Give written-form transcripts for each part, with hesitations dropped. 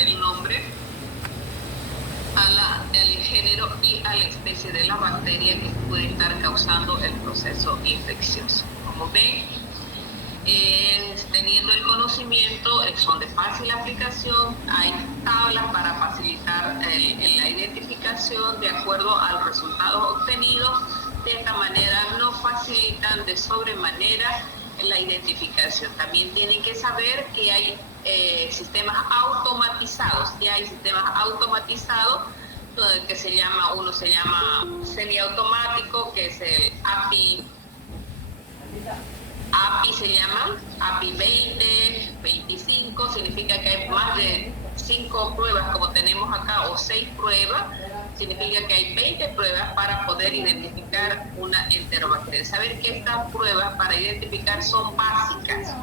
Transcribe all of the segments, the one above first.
el nombre al género y a la especie de la bacteria que puede estar causando el proceso infeccioso. Como ven, teniendo el conocimiento, son de fácil aplicación, hay tablas para facilitar la identificación de acuerdo a los resultados obtenidos. De esta manera nos facilitan de sobremanera la identificación. También tienen que saber que hay sistemas automatizados, que uno se llama semiautomático, que es el API se llama, API 20, 25, significa que hay más de 5 pruebas como tenemos acá, o 6 pruebas, significa que hay 20 pruebas para poder identificar una enterobacteria. Saber que estas pruebas para identificar son básicas.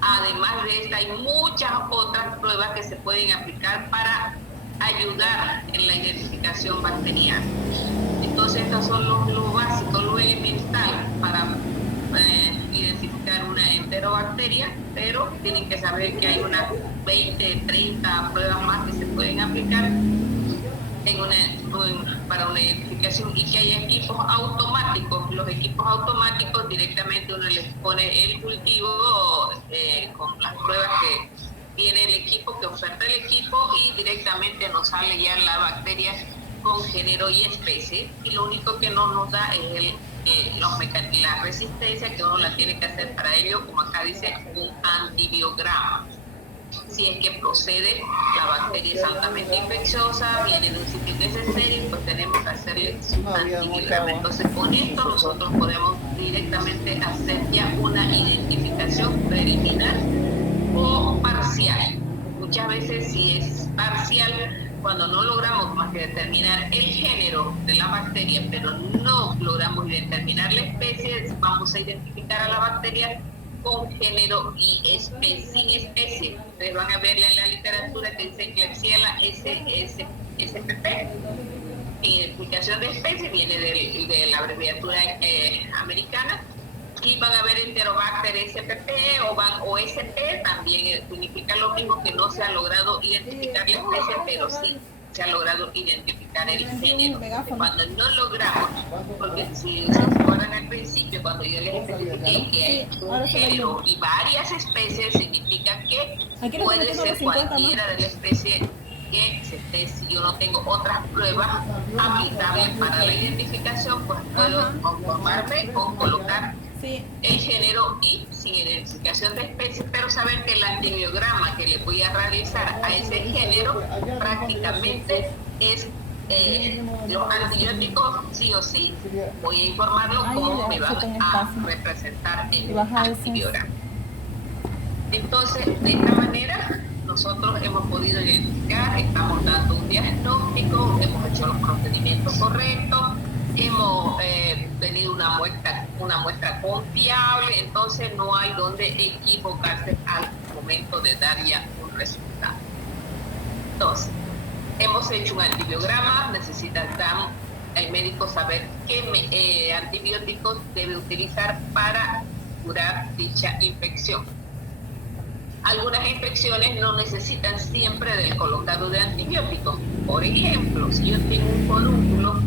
Además de esta, hay muchas otras pruebas que se pueden aplicar para ayudar en la identificación bacteriana. Entonces, estos son lo básico, lo elemental para identificar una enterobacteria, pero tienen que saber que hay unas 20, 30 pruebas más que se pueden aplicar para una identificación, y que hay equipos automáticos. Los equipos automáticos directamente uno les pone el cultivo con las pruebas que tiene el equipo, que oferta el equipo, y directamente nos sale ya la bacteria con género y especie, y lo único que no nos da es la resistencia, que uno la tiene que hacer para ello, como acá dice, un antibiograma. Si es que procede, la bacteria es altamente infecciosa, viene de un sitio estéril, pues tenemos que hacerle su antibiograma. Entonces, con esto nosotros podemos directamente hacer ya una identificación preliminar o parcial. Muchas veces, si es parcial, cuando no logramos más que determinar el género de la bacteria, pero no logramos determinar la especie, vamos a identificar a la bacteria con género y sin especie. Ustedes van a ver en la literatura que dice Klebsiella SPP. Identificación de especie viene de la abreviatura americana, y van a ver Enterobacter SPP o SP, también significa lo mismo, que no se ha logrado identificar la especie, pero sí se ha logrado identificar el género. Cuando no logramos, porque si se acuerdan al principio, cuando yo les especifiqué que hay un género y varias especies, significa que puede ser cualquiera de la especie que si yo no tengo otras pruebas aplicables para la identificación, pues puedo conformarme con colocar el género y sin identificación de especies, pero saber que el antibiograma que le voy a realizar a ese género prácticamente es los antibióticos, sí o sí, voy a informarlo cómo me van a representar en el antibiograma. Entonces, de esta manera, nosotros hemos podido identificar, estamos dando un diagnóstico, hemos hecho los procedimientos correctos, hemos tenido una muestra confiable, entonces no hay donde equivocarse al momento de dar ya un resultado. Entonces, hemos hecho un antibiograma, necesita el médico saber qué antibióticos debe utilizar para curar dicha infección. Algunas infecciones no necesitan siempre del colocado de antibióticos. Por ejemplo, si yo tengo un forúnculo,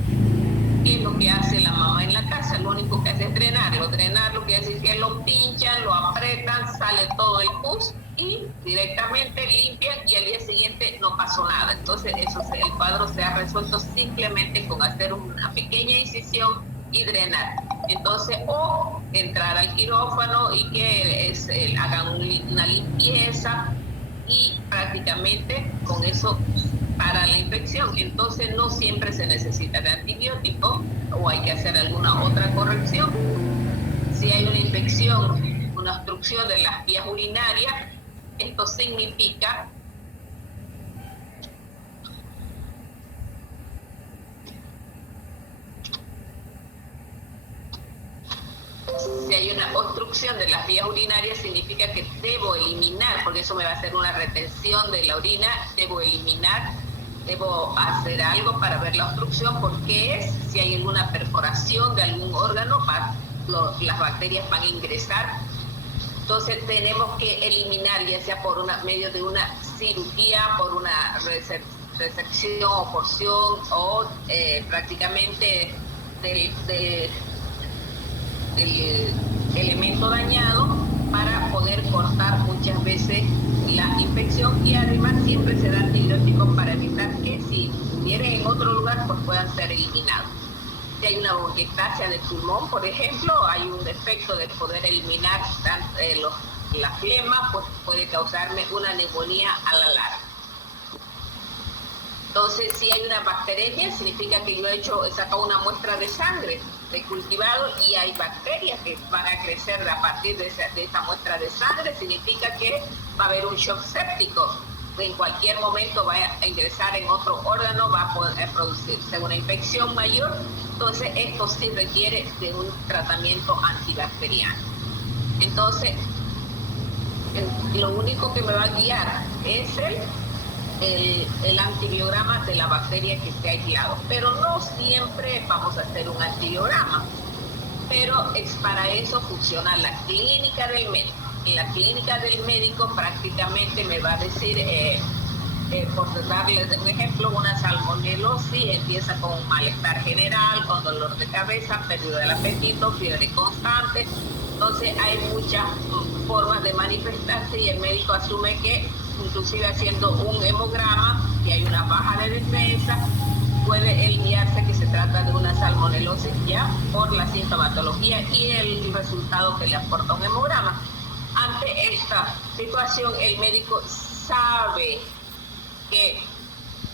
¿qué es lo que hace la mamá en la casa? Lo único que hace es drenarlo. Drenarlo quiere decir que lo pinchan, lo apretan, sale todo el pus y directamente limpian, y al día siguiente no pasó nada. Entonces el cuadro se ha resuelto simplemente con hacer una pequeña incisión y drenar. Entonces, o entrar al quirófano y que hagan una limpieza, y prácticamente con eso para la infección. Entonces no siempre se necesita de antibiótico, o hay que hacer alguna otra corrección. Si hay una infección, una obstrucción de las vías urinarias, esto significa si hay una obstrucción de las vías urinarias, significa que debo eliminar, porque eso me va a hacer una retención de la orina, debo eliminar, debo hacer algo para ver la obstrucción, porque si hay alguna perforación de algún órgano, las bacterias van a ingresar Entonces tenemos que eliminar, ya sea por medio de una cirugía, por una resección o porción, o prácticamente del elemento dañado, para poder cortar muchas veces la infección, y además siempre se da antibióticos para evitar que si vienen en otro lugar pues puedan ser eliminados. Si hay una bronquiectasia del pulmón, por ejemplo, hay un defecto de poder eliminar la flema, pues puede causarme una neumonía a la larga. Entonces, si hay una bacteremia, significa que yo he sacado una muestra de sangre de cultivado y hay bacterias que van a crecer a partir de esa muestra de sangre, significa que va a haber un shock séptico. En cualquier momento va a ingresar en otro órgano, va a poder producirse una infección mayor. Entonces, esto sí requiere de un tratamiento antibacteriano. Entonces, lo único que me va a guiar es el antibiograma de la bacteria que esté aislado. Pero no siempre vamos a hacer un antibiograma, pero para eso funciona la clínica del médico. En la clínica del médico prácticamente me va a decir, por darles un ejemplo, una salmonelosis empieza con un malestar general, con dolor de cabeza, pérdida del apetito, fiebre constante. Entonces hay muchas formas de manifestarse y el médico asume que inclusive haciendo un hemograma, si hay una baja de defensa, puede eliminarse que se trata de una salmonelosis ya por la sintomatología y el resultado que le aporta un hemograma. Ante esta situación, el médico sabe que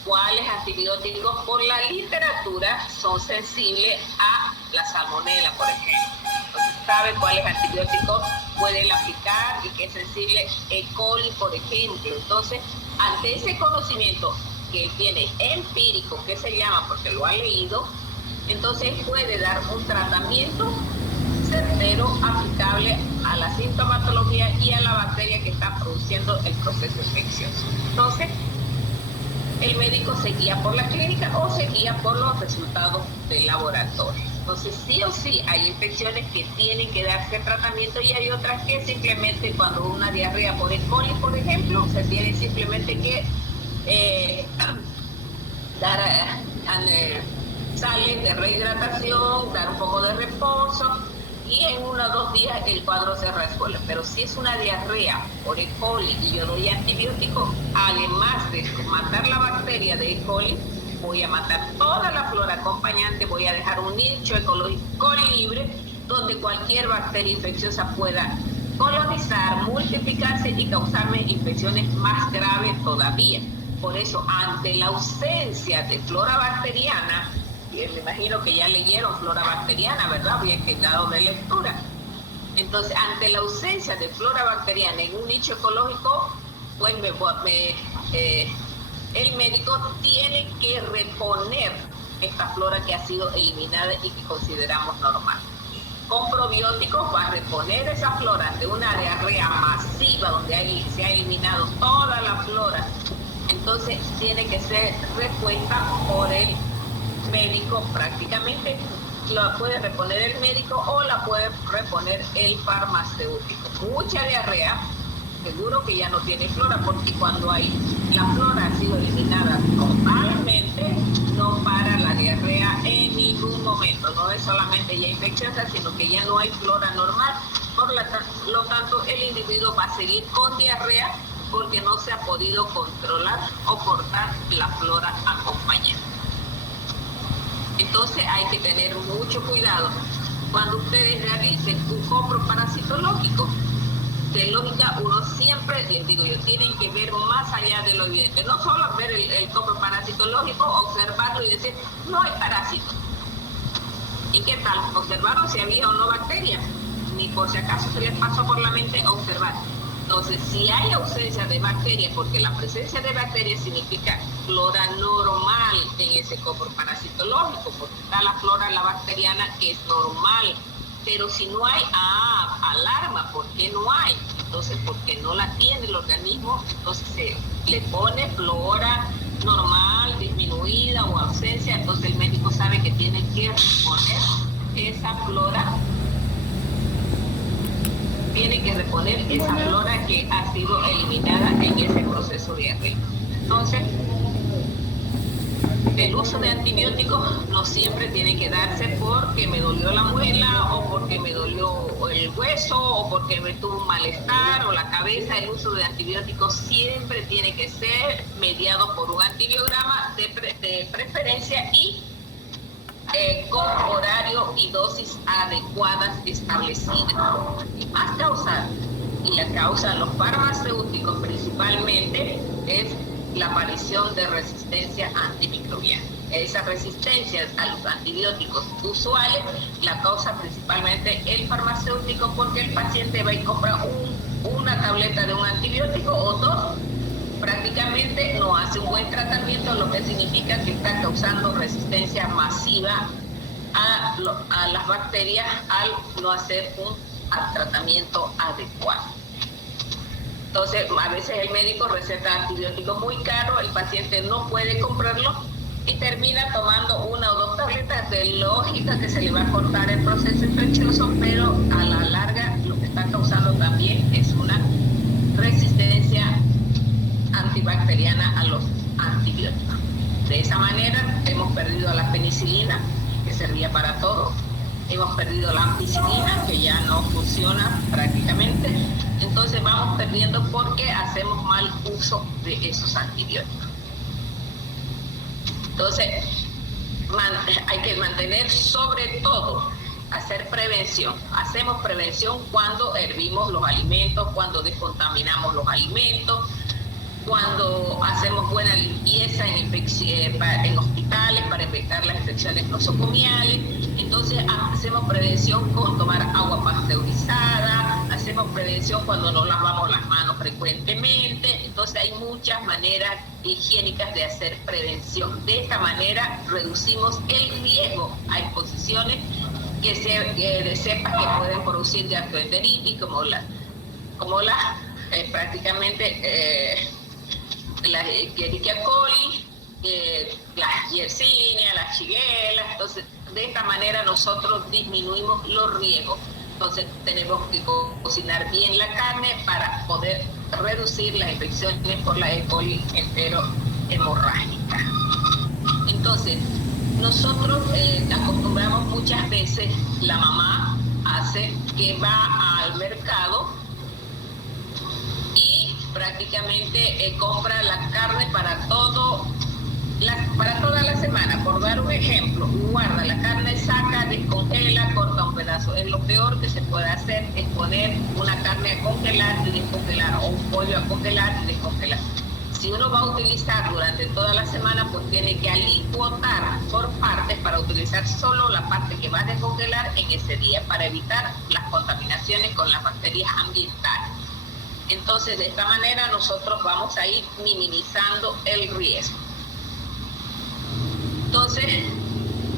cuáles antibióticos por la literatura son sensibles a la salmonela, por ejemplo. Entonces sabe cuáles antibióticos puede aplicar y que es sensible E. coli, por ejemplo. Entonces, ante ese conocimiento que él tiene empírico, que se llama porque lo ha leído, entonces puede dar un tratamiento certero, aplicable a la sintomatología y a la bacteria que está produciendo el proceso infeccioso. Entonces, el médico se guía por la clínica o se guía por los resultados del laboratorio. Entonces, sí o sí, hay infecciones que tienen que darse tratamiento y hay otras que simplemente cuando una diarrea por E. coli, por ejemplo, se tiene simplemente que dar sales de rehidratación, dar un poco de reposo y en 1 o 2 días el cuadro se resuelve. Pero si es una diarrea por E. coli y yo doy antibiótico, además de matar la bacteria de E. coli, voy a matar toda la flora acompañante, voy a dejar un nicho ecológico libre donde cualquier bacteria infecciosa pueda colonizar, multiplicarse y causarme infecciones más graves todavía. Por eso, ante la ausencia de flora bacteriana, me imagino que ya leyeron flora bacteriana, ¿verdad? Bien quedado de lectura. Entonces, ante la ausencia de flora bacteriana en un nicho ecológico, pues el médico tiene que reponer esta flora que ha sido eliminada y que consideramos normal. Con probióticos va a reponer esa flora de una diarrea masiva donde se ha eliminado toda la flora. Entonces tiene que ser repuesta por el médico prácticamente. La puede reponer el médico o la puede reponer el farmacéutico. Mucha diarrea, seguro que ya no tiene flora, porque cuando la flora ha sido eliminada totalmente, no para la diarrea en ningún momento. No es solamente ya infecciosa, sino que ya no hay flora normal. Por lo tanto, el individuo va a seguir con diarrea porque no se ha podido controlar o cortar la flora acompañante. Entonces hay que tener mucho cuidado cuando ustedes realicen un coproparasitológico. De lógica, uno siempre, les digo yo, tienen que ver más allá de lo evidente. No solo ver el coproparasitológico, observarlo y decir, no hay parásitos. ¿Y qué tal? Observaron si había o no bacterias. Ni por si acaso se les pasó por la mente observar. Entonces, si hay ausencia de bacterias, porque la presencia de bacterias significa flora normal en ese coproparasitológico, porque está la flora, la bacteriana, que es normal. Pero si no hay, alarma, ¿por qué no hay? Entonces, porque no la tiene el organismo, entonces se le pone flora normal, disminuida o ausencia, entonces el médico sabe que tiene que poner esa flora tiene que reponer esa flora que ha sido eliminada en ese proceso de arreglo. Entonces, el uso de antibióticos no siempre tiene que darse porque me dolió la muela o porque me dolió el hueso o porque me tuvo un malestar o la cabeza. El uso de antibióticos siempre tiene que ser mediado por un antibiograma de preferencia y con horario y dosis adecuadas establecidas. Y la causa de los farmacéuticos principalmente es la aparición de resistencia antimicrobiana. Esa resistencia a los antibióticos usuales la causa principalmente el farmacéutico, porque el paciente va y compra una tableta de un antibiótico o dos, prácticamente no hace un buen tratamiento, lo que significa que está causando resistencia masiva a las bacterias al no hacer un tratamiento adecuado. Entonces, a veces el médico receta antibióticos muy caros, el paciente no puede comprarlo y termina tomando una o dos tabletas. De lógica que se le va a cortar el proceso infeccioso, pero a la larga lo que está causando también es una resistencia antibacteriana a los antibióticos. De esa manera hemos perdido la penicilina, que servía para todo. Hemos perdido la ampicilina, que ya no funciona prácticamente. Entonces vamos perdiendo porque hacemos mal uso de esos antibióticos. Entonces hay que mantener, sobre todo, hacer prevención. Hacemos prevención cuando hervimos los alimentos, cuando descontaminamos los alimentos, cuando hacemos buena limpieza en hospitales para evitar las infecciones nosocomiales. Entonces hacemos prevención con tomar agua pasteurizada, hacemos prevención cuando no lavamos las manos frecuentemente. Entonces hay muchas maneras higiénicas de hacer prevención. De esta manera reducimos el riesgo a exposiciones de cepas que pueden producir gastroenteritis, como la Escherichia coli, la Yersinia, la Shigella. Entonces, de esta manera nosotros disminuimos los riesgos. Entonces, tenemos que cocinar bien la carne para poder reducir las infecciones por la E. coli enterohemorrágica. Entonces, nosotros acostumbramos muchas veces, la mamá hace que va al mercado y prácticamente compra la carne para toda la semana. Por dar un ejemplo, guarda la carne, saca, descongela, corta un pedazo. Lo peor que se puede hacer es poner una carne a congelar y descongelar, o un pollo a congelar y descongelar. Si uno va a utilizar durante toda la semana, pues tiene que alicuotar por partes para utilizar solo la parte que va a descongelar en ese día, para evitar las contaminaciones con las bacterias ambientales. Entonces, de esta manera nosotros vamos a ir minimizando el riesgo. Entonces,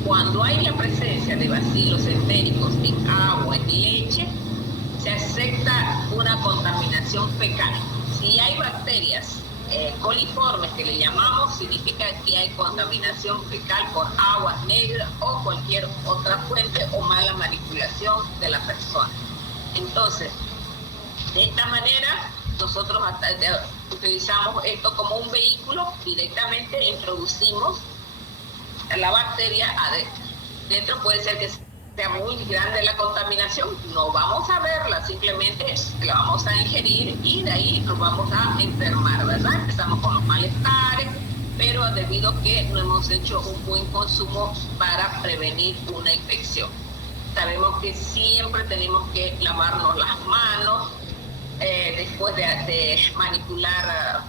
cuando hay la presencia de bacilos entéricos en agua, en leche, se acepta una contaminación fecal. Si hay bacterias coliformes, que le llamamos, significa que hay contaminación fecal por agua negra o cualquier otra fuente o mala manipulación de la persona. Entonces, de esta manera, nosotros utilizamos esto como un vehículo, directamente introducimos la bacteria adentro. Dentro puede ser que sea muy grande la contaminación, no vamos a verla, simplemente la vamos a ingerir y de ahí nos vamos a enfermar, ¿verdad? Empezamos con los malestares, pero debido a que no hemos hecho un buen consumo para prevenir una infección. Sabemos que siempre tenemos que lavarnos las manos después de manipular,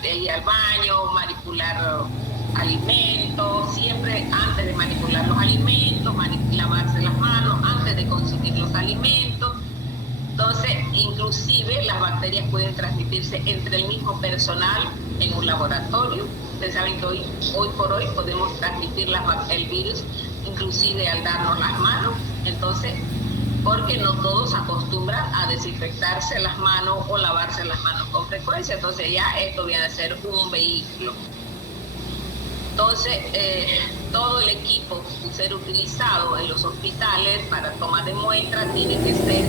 de ir al baño, manipular alimentos, siempre antes de manipular los alimentos, lavarse las manos antes de consumir los alimentos. Entonces, inclusive las bacterias pueden transmitirse entre el mismo personal en un laboratorio. Ustedes saben que hoy por hoy podemos transmitir el virus inclusive al darnos las manos. Entonces, porque no todos acostumbran a desinfectarse las manos o lavarse las manos con frecuencia. Entonces ya esto viene a ser un vehículo. Entonces, todo el equipo que ser utilizado en los hospitales para toma de muestras tiene que ser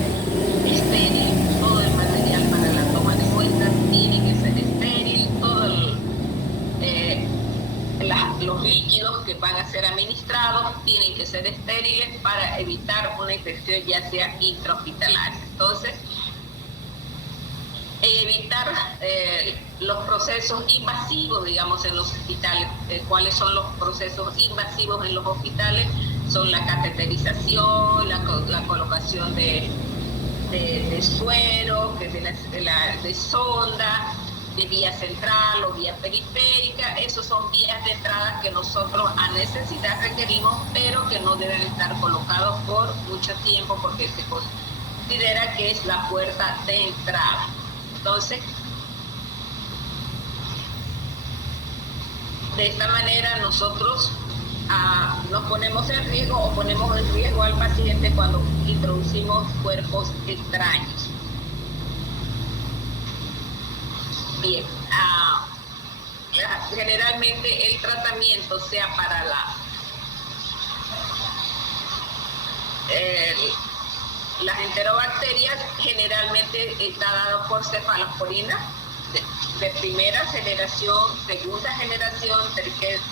estéril, todo el material para la toma de muestras tiene que ser estéril, los líquidos que van a ser administrados tienen que ser estériles para evitar una infección ya sea intrahospitalaria. Entonces, evitar los procesos invasivos, digamos, en los hospitales. ¿Cuáles son los procesos invasivos en los hospitales? Son la cateterización, la colocación de suero, de sonda, de vía central o vía periférica. Esos son vías de entrada que nosotros a necesidad requerimos, pero que no deben estar colocados por mucho tiempo porque se considera que es la puerta de entrada. Entonces, de esta manera nosotros nos ponemos en riesgo o ponemos en riesgo al paciente cuando introducimos cuerpos extraños. Bien, generalmente el tratamiento sea para las enterobacterias, generalmente está dado por cefalosporina de primera generación, segunda generación,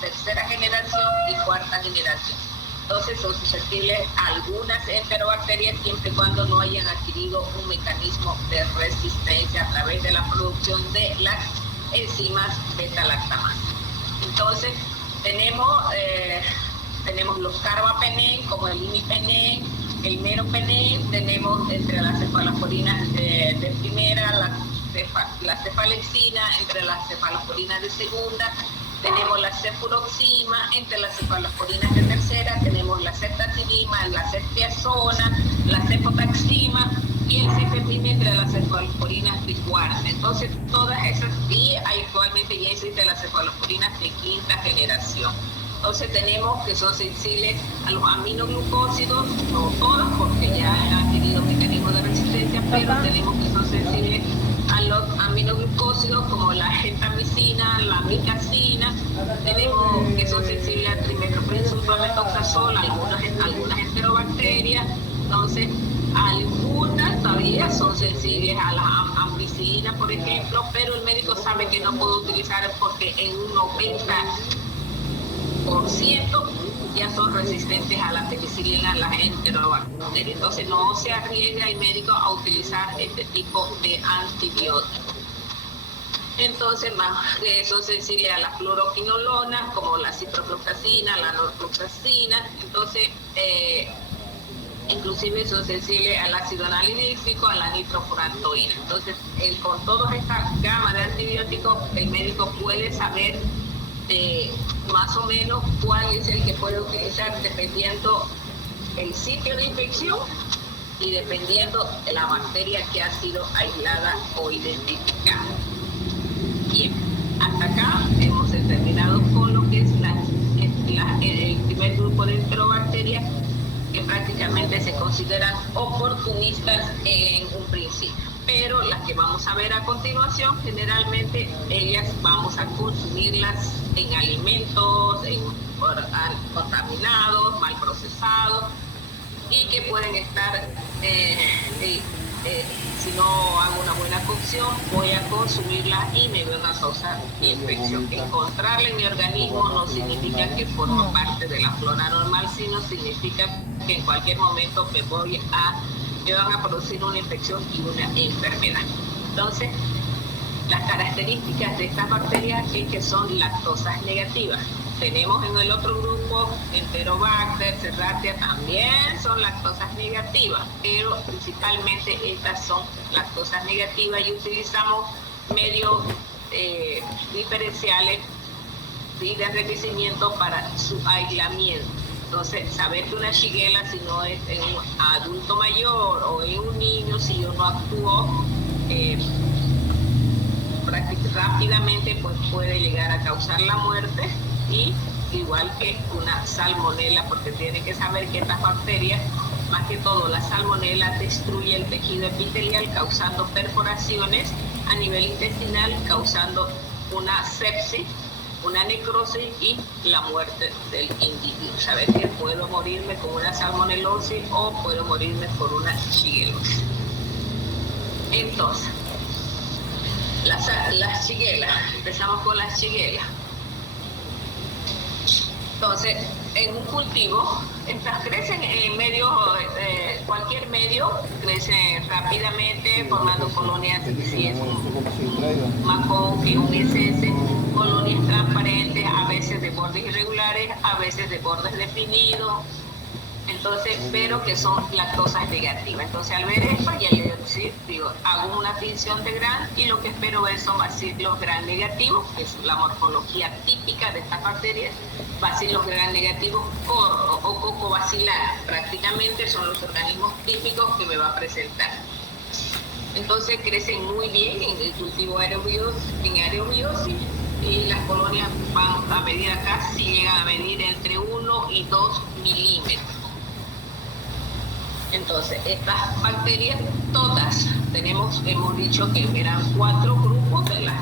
tercera generación y cuarta generación. Entonces son susceptibles a algunas enterobacterias siempre y cuando no hayan adquirido un mecanismo de resistencia a través de la producción de las enzimas beta-lactamasa. Entonces tenemos los carbapenem como el imipenem, el meropenem, tenemos entre las cefalosporinas de primera, la cefalexina, entre las cefalosporinas de segunda, tenemos la cefuroxima, entre las cefalosporinas de tercera, tenemos la ceftazidima, la ceftriaxona, la cefotaxima y el cefepime entre las cefalosporinas de cuarta. Entonces, todas esas, y actualmente ya existen las cefalosporinas de quinta generación. Entonces tenemos que son sensibles a los aminoglucósidos, no todos porque ya han tenido mecanismos de resistencia, pero tenemos que son sensibles a los aminoglucósidos como la gentamicina, la micacina, tenemos que son sensibles al trimethylsulfametoxazol, algunas enterobacterias, entonces algunas todavía son sensibles a la ampicilina, por ejemplo, pero el médico sabe que no puede utilizar porque en un 90% ya son resistentes a la penicilina, las enterobacterias. Entonces no se arriesga el médico a utilizar este tipo de antibióticos. Entonces son sensibles a la fluoroquinolona, como la ciprofloxacina, la norfloxacina. Entonces, inclusive son sensibles al ácido anhidrícico, a la nitrofurantoína. Entonces, con toda esta gama de antibióticos, el médico puede saber más o menos cuál es el que puede utilizar dependiendo el sitio de infección y dependiendo de la bacteria que ha sido aislada o identificada. Bien, hasta acá hemos terminado con lo que es el primer grupo de enterobacterias que prácticamente se consideran oportunistas en un principio. Pero las que vamos a ver a continuación, generalmente ellas vamos a consumirlas en alimentos contaminados, mal procesados y que pueden estar, si no hago una buena cocción, voy a consumirlas y me van a causar infección. Encontrarla en mi organismo no significa que forma parte de la flora normal, sino significa que en cualquier momento me van a producir una infección y una enfermedad. Entonces, las características de estas bacterias es que son lactosas negativas. Tenemos en el otro grupo Enterobacter, Serratia, también son lactosas negativas, pero principalmente estas son lactosas negativas y utilizamos medios diferenciales y de enriquecimiento para su aislamiento. Entonces, saber que una shigella, si no es en un adulto mayor o en un niño, si yo no actúo rápidamente, pues puede llegar a causar la muerte, y igual que una salmonela, porque tiene que saber que estas bacterias, más que todo la salmonela, destruye el tejido epitelial causando perforaciones a nivel intestinal, causando una sepsis, una necrosis y la muerte del individuo. Saber que puedo morirme con una salmonelosis o puedo morirme por una shigellosis. Entonces, las shigella, empezamos con las shigella. Entonces, en un cultivo, estas crecen en medio, cualquier medio, crecen rápidamente, formando colonias, si es un macón, que un SS, colonias transparentes, a veces de bordes irregulares, a veces de bordes definidos, entonces, pero que son lactosas negativas. Entonces, al ver esto, ya le digo, hago una tinción de Gram y lo que espero ver son bacilos Gram negativos, que es la morfología típica de estas bacterias, bacilos Gram negativos cortos o cocobacilar, prácticamente son los organismos típicos que me va a presentar. Entonces, crecen muy bien en el cultivo aerobiosis y las colonias van a medir acá, si llegan a medir entre 1 y 2 milímetros. Entonces, estas bacterias, todas, hemos dicho que eran 4 grupos de las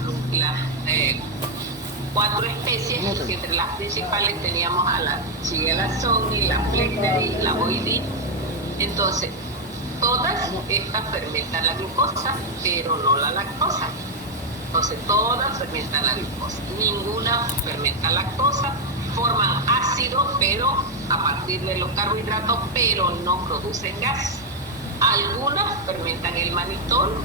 4 especies, que entre las principales teníamos a la Shigella songni, la Flexneri, la Boydii. Entonces, todas estas fermentan la glucosa, pero no la lactosa. Entonces, todas fermentan la glucosa. Ninguna fermenta lactosa, forman ácido, pero a partir de los carbohidratos, pero no producen gas. Algunas fermentan el manitol,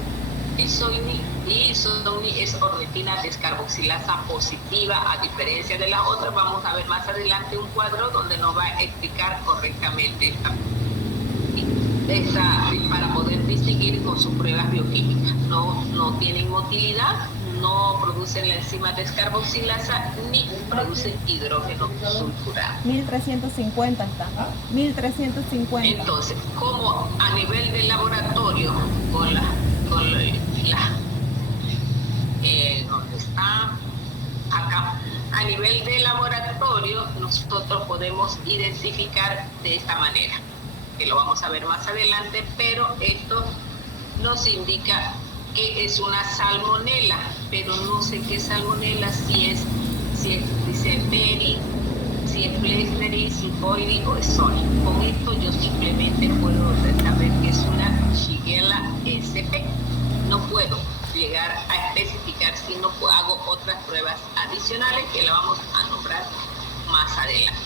isognii, y isognii es ornitina descarboxilasa positiva, a diferencia de las otras. Vamos a ver más adelante un cuadro donde nos va a explicar correctamente para poder distinguir con sus pruebas bioquímicas. No tienen motilidad, no producen la enzima descarboxilasa ni producen hidrógeno sulfurado. 1350 está. 1350. Entonces, como a nivel de laboratorio, ¿dónde está? Acá. A nivel de laboratorio, nosotros podemos identificar de esta manera, que lo vamos a ver más adelante, pero esto nos indica que es una salmonela, pero no sé qué salmonela, si es Dysentery, si es Flexneri, si es Boydii o es Sony. Con esto yo simplemente puedo saber que es una Shigella sp. No puedo llegar a especificar si no hago otras pruebas adicionales que la vamos a nombrar más adelante.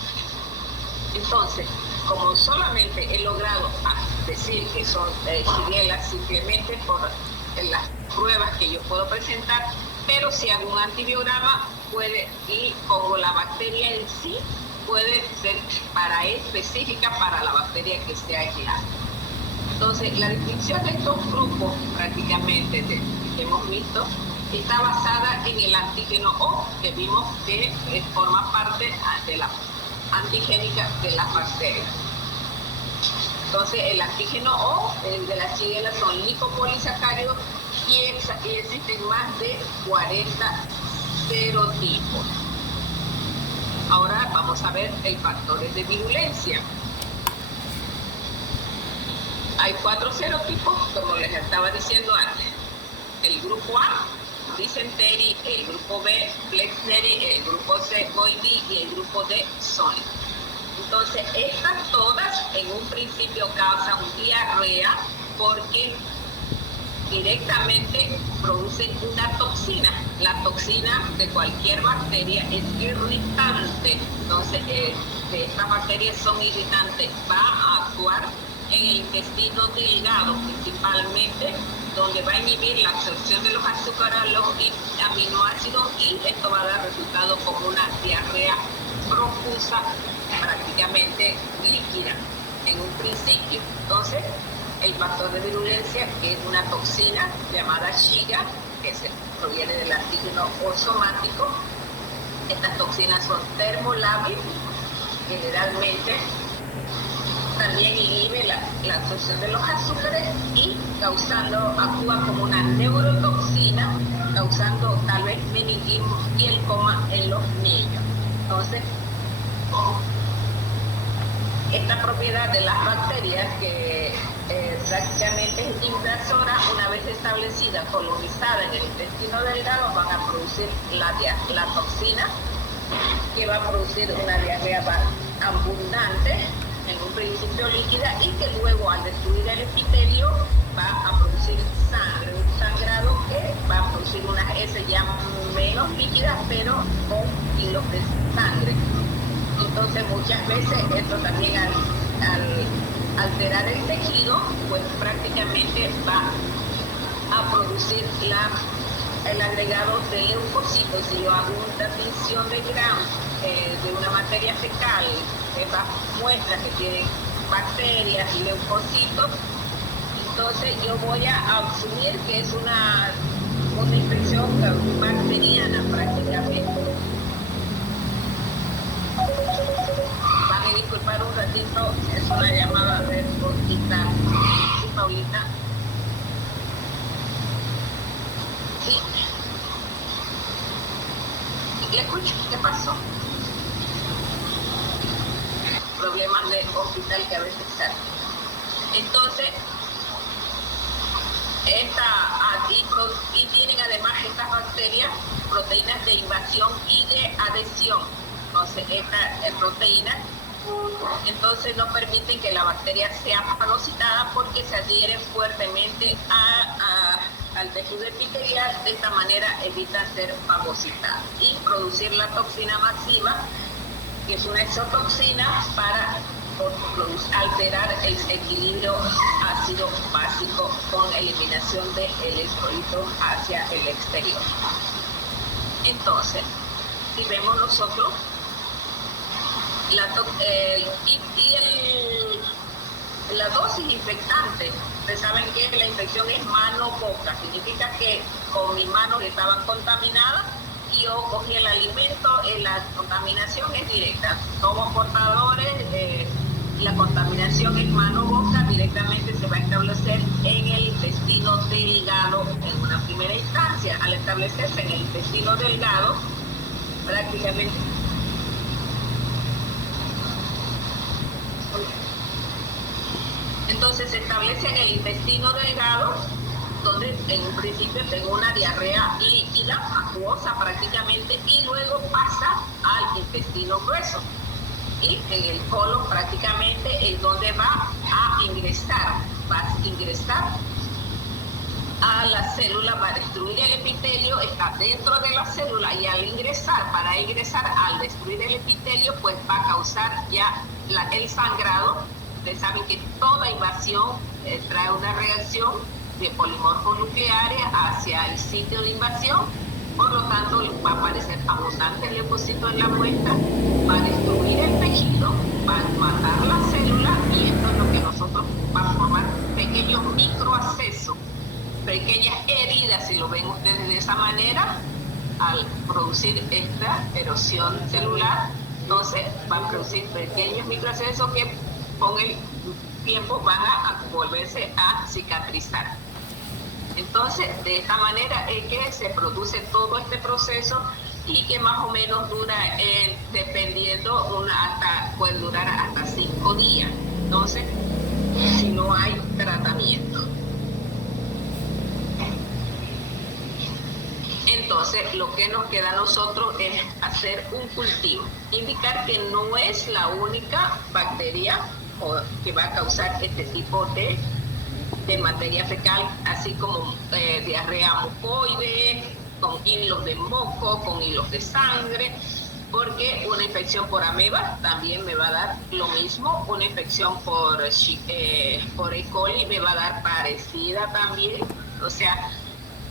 Entonces, como solamente he logrado decir que son Shigella simplemente por las pruebas que yo puedo presentar, pero si hago un antibiograma y pongo la bacteria en sí, puede ser específica para la bacteria que esté aislada. Entonces, la distinción de estos grupos prácticamente que hemos visto está basada en el antígeno O, que vimos que forma parte de la antigénica de las bacterias. Entonces, el antígeno O de la Shigella son lipopolisacáridos y existen más de 40 serotipos. Ahora vamos a ver el factores de virulencia. Hay 4 serotipos, como les estaba diciendo antes. El grupo A, Dysentery, el grupo B, Flexneri, el grupo C, Boydii y el grupo D, Sony. Entonces, estas todas en un principio causan diarrea porque directamente producen una toxina. La toxina de cualquier bacteria es irritante. Entonces, estas bacterias son irritantes. Va a actuar en el intestino delgado principalmente, donde va a inhibir la absorción de los azúcares, los aminoácidos, y esto va a dar resultado como una diarrea profusa, prácticamente líquida en un principio. Entonces, el factor de virulencia, que es una toxina llamada Shiga, que proviene del antígeno osomático. Estas toxinas son termolables, generalmente también inhibe la absorción de los azúcares y actúa como una neurotoxina, causando tal vez meningismo y el coma en los niños. Entonces, esta propiedad de las bacterias, que prácticamente es invasora, una vez establecida, colonizada en el intestino delgado, van a producir la toxina que va a producir una diarrea abundante, en un principio líquida, y que luego al destruir el epitelio va a producir sangre, un sangrado que va a producir unas heces ya menos líquidas, pero con hilos de sangre. Entonces muchas veces esto también al alterar el tejido, pues prácticamente va a producir el agregado de leucocitos. Si yo hago una transmisión de Gram de una materia fecal, muestra que tiene bacterias y leucocitos, entonces yo voy a asumir que es una infección bacteriana prácticamente. Van a disculpar un ratito, es una llamada de Paulita. Sí, Paulita. Sí. Le escucho, ¿qué pasó? Problemas de hospital que a veces salen. Entonces, y tienen además estas bacterias proteínas de invasión y de adhesión. Entonces, estas proteínas no permiten que la bacteria sea fagocitada porque se adhieren fuertemente al tejido epitelial. De esta manera evitan ser fagocitadas y producir la toxina masiva, que es una exotoxina para alterar el equilibrio ácido básico con eliminación de electrolitos hacia el exterior. Entonces, si vemos nosotros la dosis infectante, ustedes saben que la infección es mano-boca, significa que con mis manos estaban contaminadas y yo cogí el alimento, la contaminación es directa. Somos portadores, la contaminación es mano-boca, directamente se va a establecer en el intestino delgado en una primera instancia. Al establecerse en el intestino delgado, prácticamente entonces se establece en el intestino delgado, donde en un principio tengo una diarrea líquida, acuosa prácticamente, y luego pasa al intestino grueso. Y en el colon prácticamente es donde va a ingresar a la célula, va a destruir el epitelio, está dentro de la célula, y al destruir el epitelio, pues va a causar ya el sangrado. Ustedes saben que toda invasión trae una reacción de polimorfos nucleares hacia el sitio de invasión, por lo tanto va a aparecer abundante leucocito en la muestra, va a destruir el tejido, va a matar la célula, y esto es lo que nosotros vamos a formar pequeños microabscesos, pequeñas heridas, si lo ven ustedes de esa manera, al producir esta erosión celular. Entonces va a producir pequeños microabscesos que con el tiempo van a volverse a cicatrizar. Entonces, de esta manera es que se produce todo este proceso, y que más o menos dura, dependiendo, puede durar hasta 5 días. Entonces, si no hay tratamiento. Entonces, lo que nos queda a nosotros es hacer un cultivo, indicar que no es la única bacteria que va a causar este tipo de materia fecal, así como diarrea mucoide, con hilos de moco, con hilos de sangre, porque una infección por ameba también me va a dar lo mismo, una infección por E. coli me va a dar parecida también. O sea,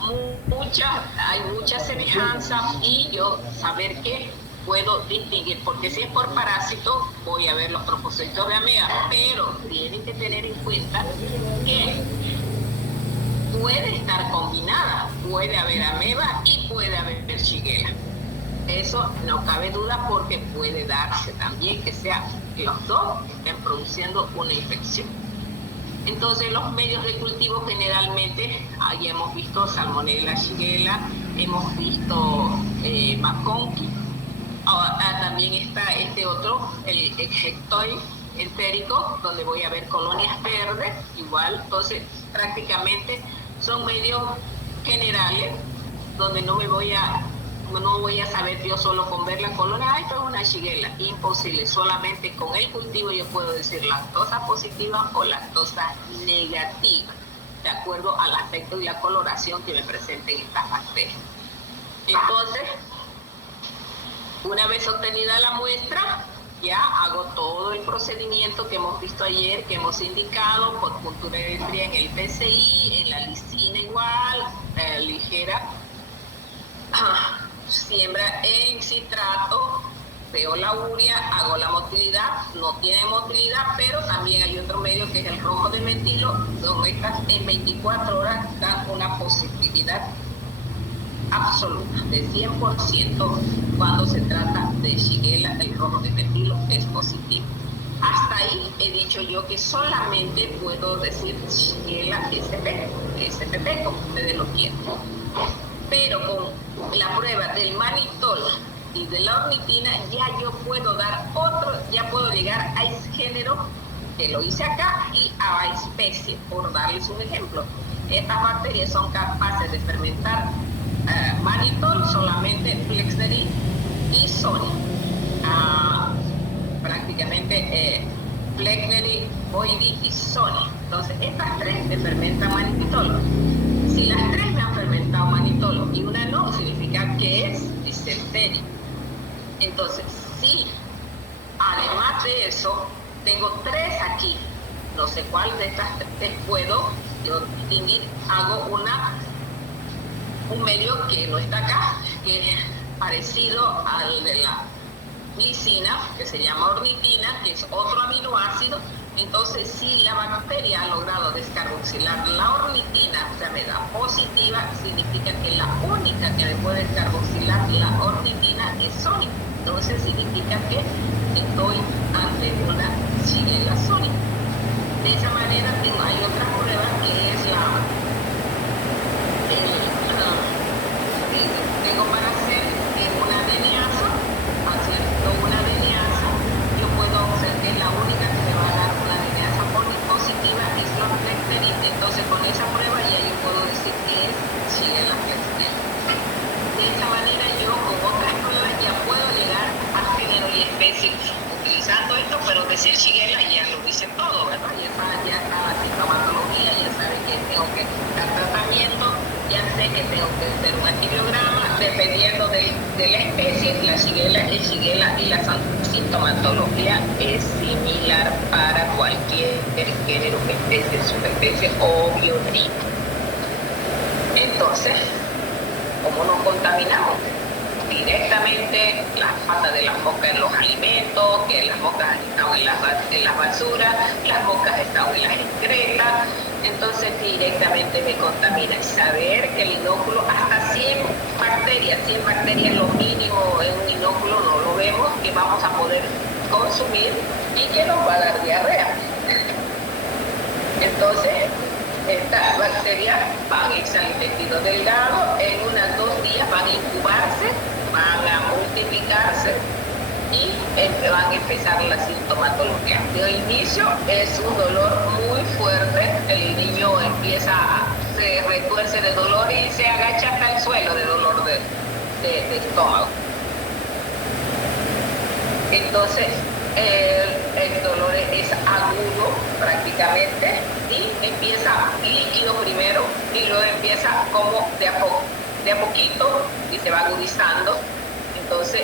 hay muchas semejanzas, y yo saber que puedo distinguir, porque si es por parásito voy a ver los tropocitos de ameba, pero tienen que tener en cuenta que puede estar combinada, puede haber ameba y puede haber shigella. Eso no cabe duda, porque puede darse también que sea los dos estén produciendo una infección. Entonces, los medios de cultivo generalmente, ahí hemos visto Salmonella, Shigella, hemos visto McConkey. También está este otro, el Ejectoid entérico, donde voy a ver colonias verdes, igual. Entonces, prácticamente son medios generales, donde no me voy a no voy a saber yo solo con ver la colonia, ay, esto es una shigella. Imposible, solamente con el cultivo yo puedo decir lactosa positiva o lactosa negativa, de acuerdo al aspecto y la coloración que me presenten estas bacterias. Entonces, una vez obtenida la muestra, ya hago todo el procedimiento que hemos visto ayer, que hemos indicado, por puntura de fría en el PCI, en la lisina igual, ligera, siembra en citrato, veo la urea, hago la motilidad, no tiene motilidad, pero también hay otro medio que es el rojo de metilo, donde estas en 24 horas dan una positividad absoluta, de 100% cuando se trata de Shigella, el rojo de metilo es positivo. Hasta ahí he dicho yo que solamente puedo decir Shigella SPP, como ustedes lo quieran. Pero con la prueba del manitol y de la ornitina ya yo puedo dar ya puedo llegar a ese género que lo hice acá y a especie, por darles un ejemplo. Estas bacterias son capaces de fermentar manitol, solamente Flexneri y Sony. Prácticamente Flexneri, Boidi y Sony. Entonces, estas tres me fermentan manitol. Si las tres me han fermentado manitol y una no, significa que es disenteria. Entonces, si además de eso, tengo tres aquí, no sé cuál de estas tres puedo yo distinguir, hago un medio que no está acá, que es parecido al de la glicina, que se llama ornitina, que es otro aminoácido. Entonces, si la bacteria ha logrado descarboxilar la ornitina, o sea, me da positiva, significa que la única que me puede descarboxilar la ornitina es sónica. Entonces, significa que estoy ante una Shigella sónica. De esa manera, hay otras pruebas que es tengo para hacer una DNAsa, haciendo una DNAsa, yo puedo observar que la única que me va a dar una DNAsa positiva es la Flexneri. Entonces con esa prueba ya yo puedo decir que es Shigella Flexneri. De esa manera yo con otras pruebas ya puedo llegar a género y especie utilizando esto, pero decir Shigella ya lo dice todo, ¿verdad? Ya está la sintomatología, ya sabe que tengo que dar tratamiento, ya sé que tengo que hacer un antibiograma, dependiendo de la especie, la Shigella y la sintomatología es similar para cualquier género, especie, subespecie o biotipo. Entonces, ¿cómo nos contaminamos? Directamente las patas de las moscas en los alimentos, que las moscas están en las basuras, las moscas están en las excretas, entonces directamente me contamina. Saber que el inóculo, hasta 100 bacterias lo mínimo en un inóculo no lo vemos, que vamos a poder consumir y que nos va a dar diarrea. Entonces, estas bacterias van a irse al intestino delgado, en unos 2 días van a incubarse, van a multiplicarse y van a empezar la sintomatología. De inicio es un dolor muy fuerte, el niño se retuerce de dolor y se agacha hasta el suelo de dolor de estómago. Entonces, el dolor es agudo prácticamente y empieza líquido primero y luego empieza como de a poquito y se va agudizando. Entonces,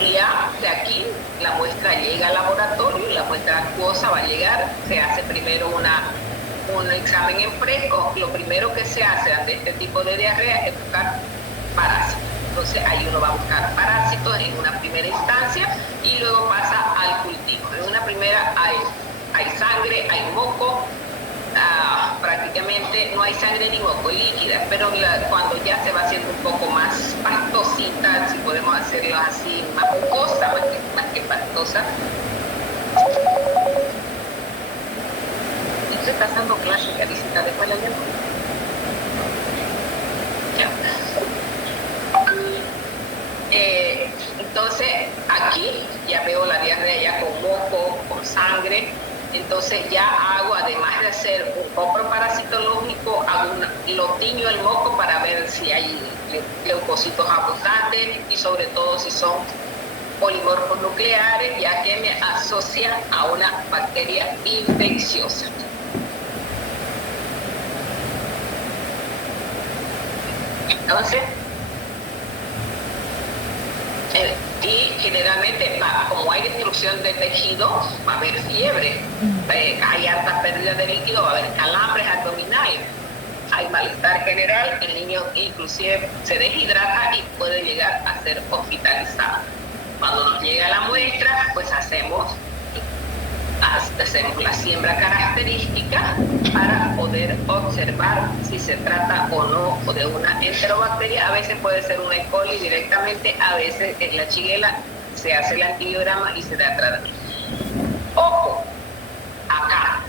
ya de aquí la muestra llega al laboratorio, la muestra acuosa va a llegar, se hace primero un examen en fresco. Lo primero que se hace ante este tipo de diarrea es buscar parásitos. Entonces ahí uno va a buscar parásitos en una primera instancia y luego pasa al cultivo. En una primera hay sangre, hay moco, prácticamente no hay sangre ni moco, líquida, pero cuando ya se va haciendo un poco más pastosita, si podemos hacerlo así, más mucosa, más que pastosa. Estoy pasando clásica visita después la llamo. Ya. Entonces aquí ya veo la diarrea ya con moco, con sangre, Entonces ya hago, además de hacer un coproparasitológico, lo tiño el moco para ver si hay leucocitos abundantes y sobre todo si son polimorfos nucleares, ya que me asocian a una bacteria infecciosa. Entonces, y generalmente, como hay destrucción de tejido, va a haber fiebre, hay alta pérdida de líquido, va a haber calambres abdominales, hay malestar general, el niño inclusive se deshidrata y puede llegar a ser hospitalizado. Cuando nos llega la muestra, pues hacemos la siembra característica para poder observar si se trata o no de una enterobacteria. A veces puede ser una E. coli directamente, a veces en la Shigella se hace el antibiograma y se da tratamiento. Ojo, acá,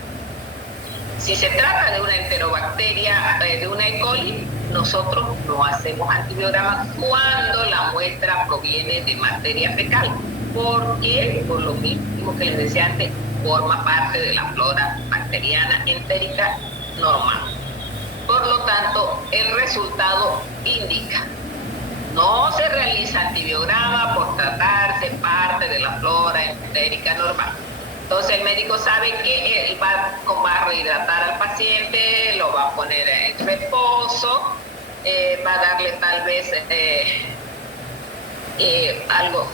si se trata de una enterobacteria, de una E. coli, nosotros no hacemos antibiograma cuando la muestra proviene de materia fecal, porque por lo mismo que les decía antes, forma parte de la flora bacteriana entérica normal. Por lo tanto, el resultado indica, no se realiza antibiograma por tratarse parte de la flora entérica normal. Entonces el médico sabe que él va a rehidratar al paciente, lo va a poner en reposo, va a darle tal vez algo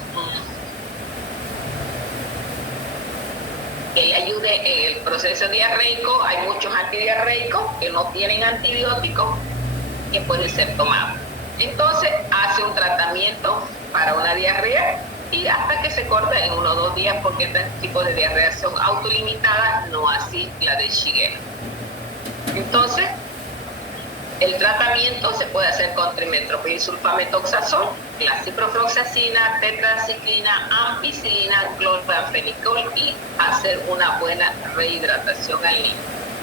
que le ayude en el proceso diarreico. Hay muchos antidiarreicos que no tienen antibióticos que pueden ser tomados. Entonces hace un tratamiento para una diarrea y hasta que se corta en 1 o 2 días, porque este tipo de diarreas son autolimitadas, no así la de Shigella. Entonces, el tratamiento se puede hacer con trimestoprim sulfametoxazol, la ciprofloxacina, tetraciclina, ampicilina, clorfenicol y hacer una buena rehidratación al niño.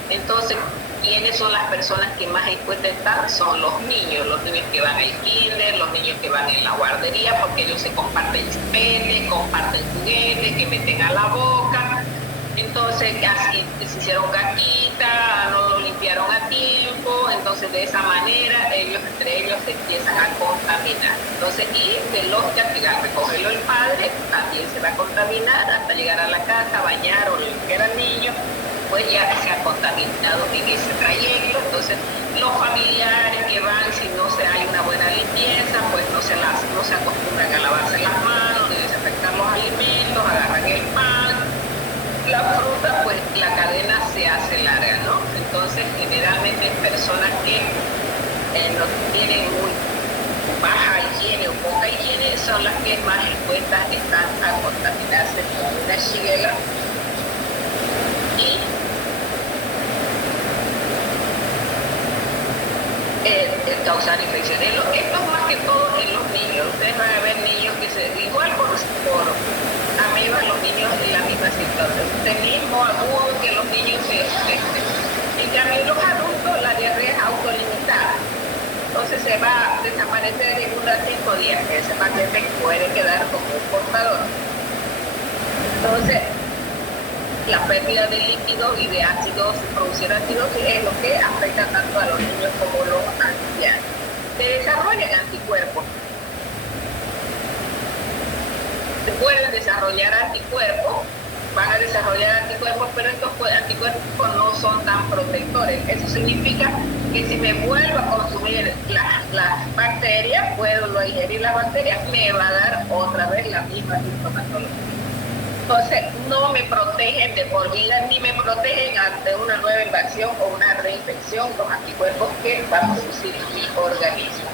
Entonces, ¿quiénes son las personas que más expuestas están? Son los niños que van al kinder, los niños que van en la guardería, porque ellos se comparten chupetes, comparten juguetes que meten a la boca. Entonces, así se hicieron caquita, no lo limpiaron a tiempo, entonces de esa manera entre ellos se empiezan a contaminar. Entonces, y de lógica que al recogerlo el padre, también se va a contaminar hasta llegar a la casa, bañar o limpiar al niño, pues ya se ha contaminado en ese trayecto. Entonces, los familiares que van, si no hay una buena limpieza, pues no se acostumbran a lavarse las manos, ni desinfectar los alimentos, agarran el pan, la fruta, pues la cadena se hace larga, ¿no? Entonces, generalmente personas que no tienen muy baja higiene o poca higiene son las que más expuestas están a contaminarse con una Shigella y causar infecciones. Esto es más que todo en los niños. Ustedes van a ver niños que igual por ameba, los niños en la misma situación. Usted mismo agudo que los niños se infecten. En cambio, en los adultos la diarrea es autolimitada. Entonces se va a desaparecer en 1 a 5 días. Ese paciente puede quedar como un portador. Entonces, la pérdida de líquido y de ácidos, producir acidosis es lo que afecta tanto a los niños como a los ancianos. Se desarrollan anticuerpos. Se pueden desarrollar anticuerpos, van a desarrollar anticuerpos, pero estos anticuerpos no son tan protectores. Eso significa que si me vuelvo a consumir las bacterias, puedo ingerir las bacterias, me va a dar otra vez la misma sintomatología. Entonces, no me protegen de por vida, ni me protegen ante una nueva invasión o una reinfección, los anticuerpos que va a producir mi organismo.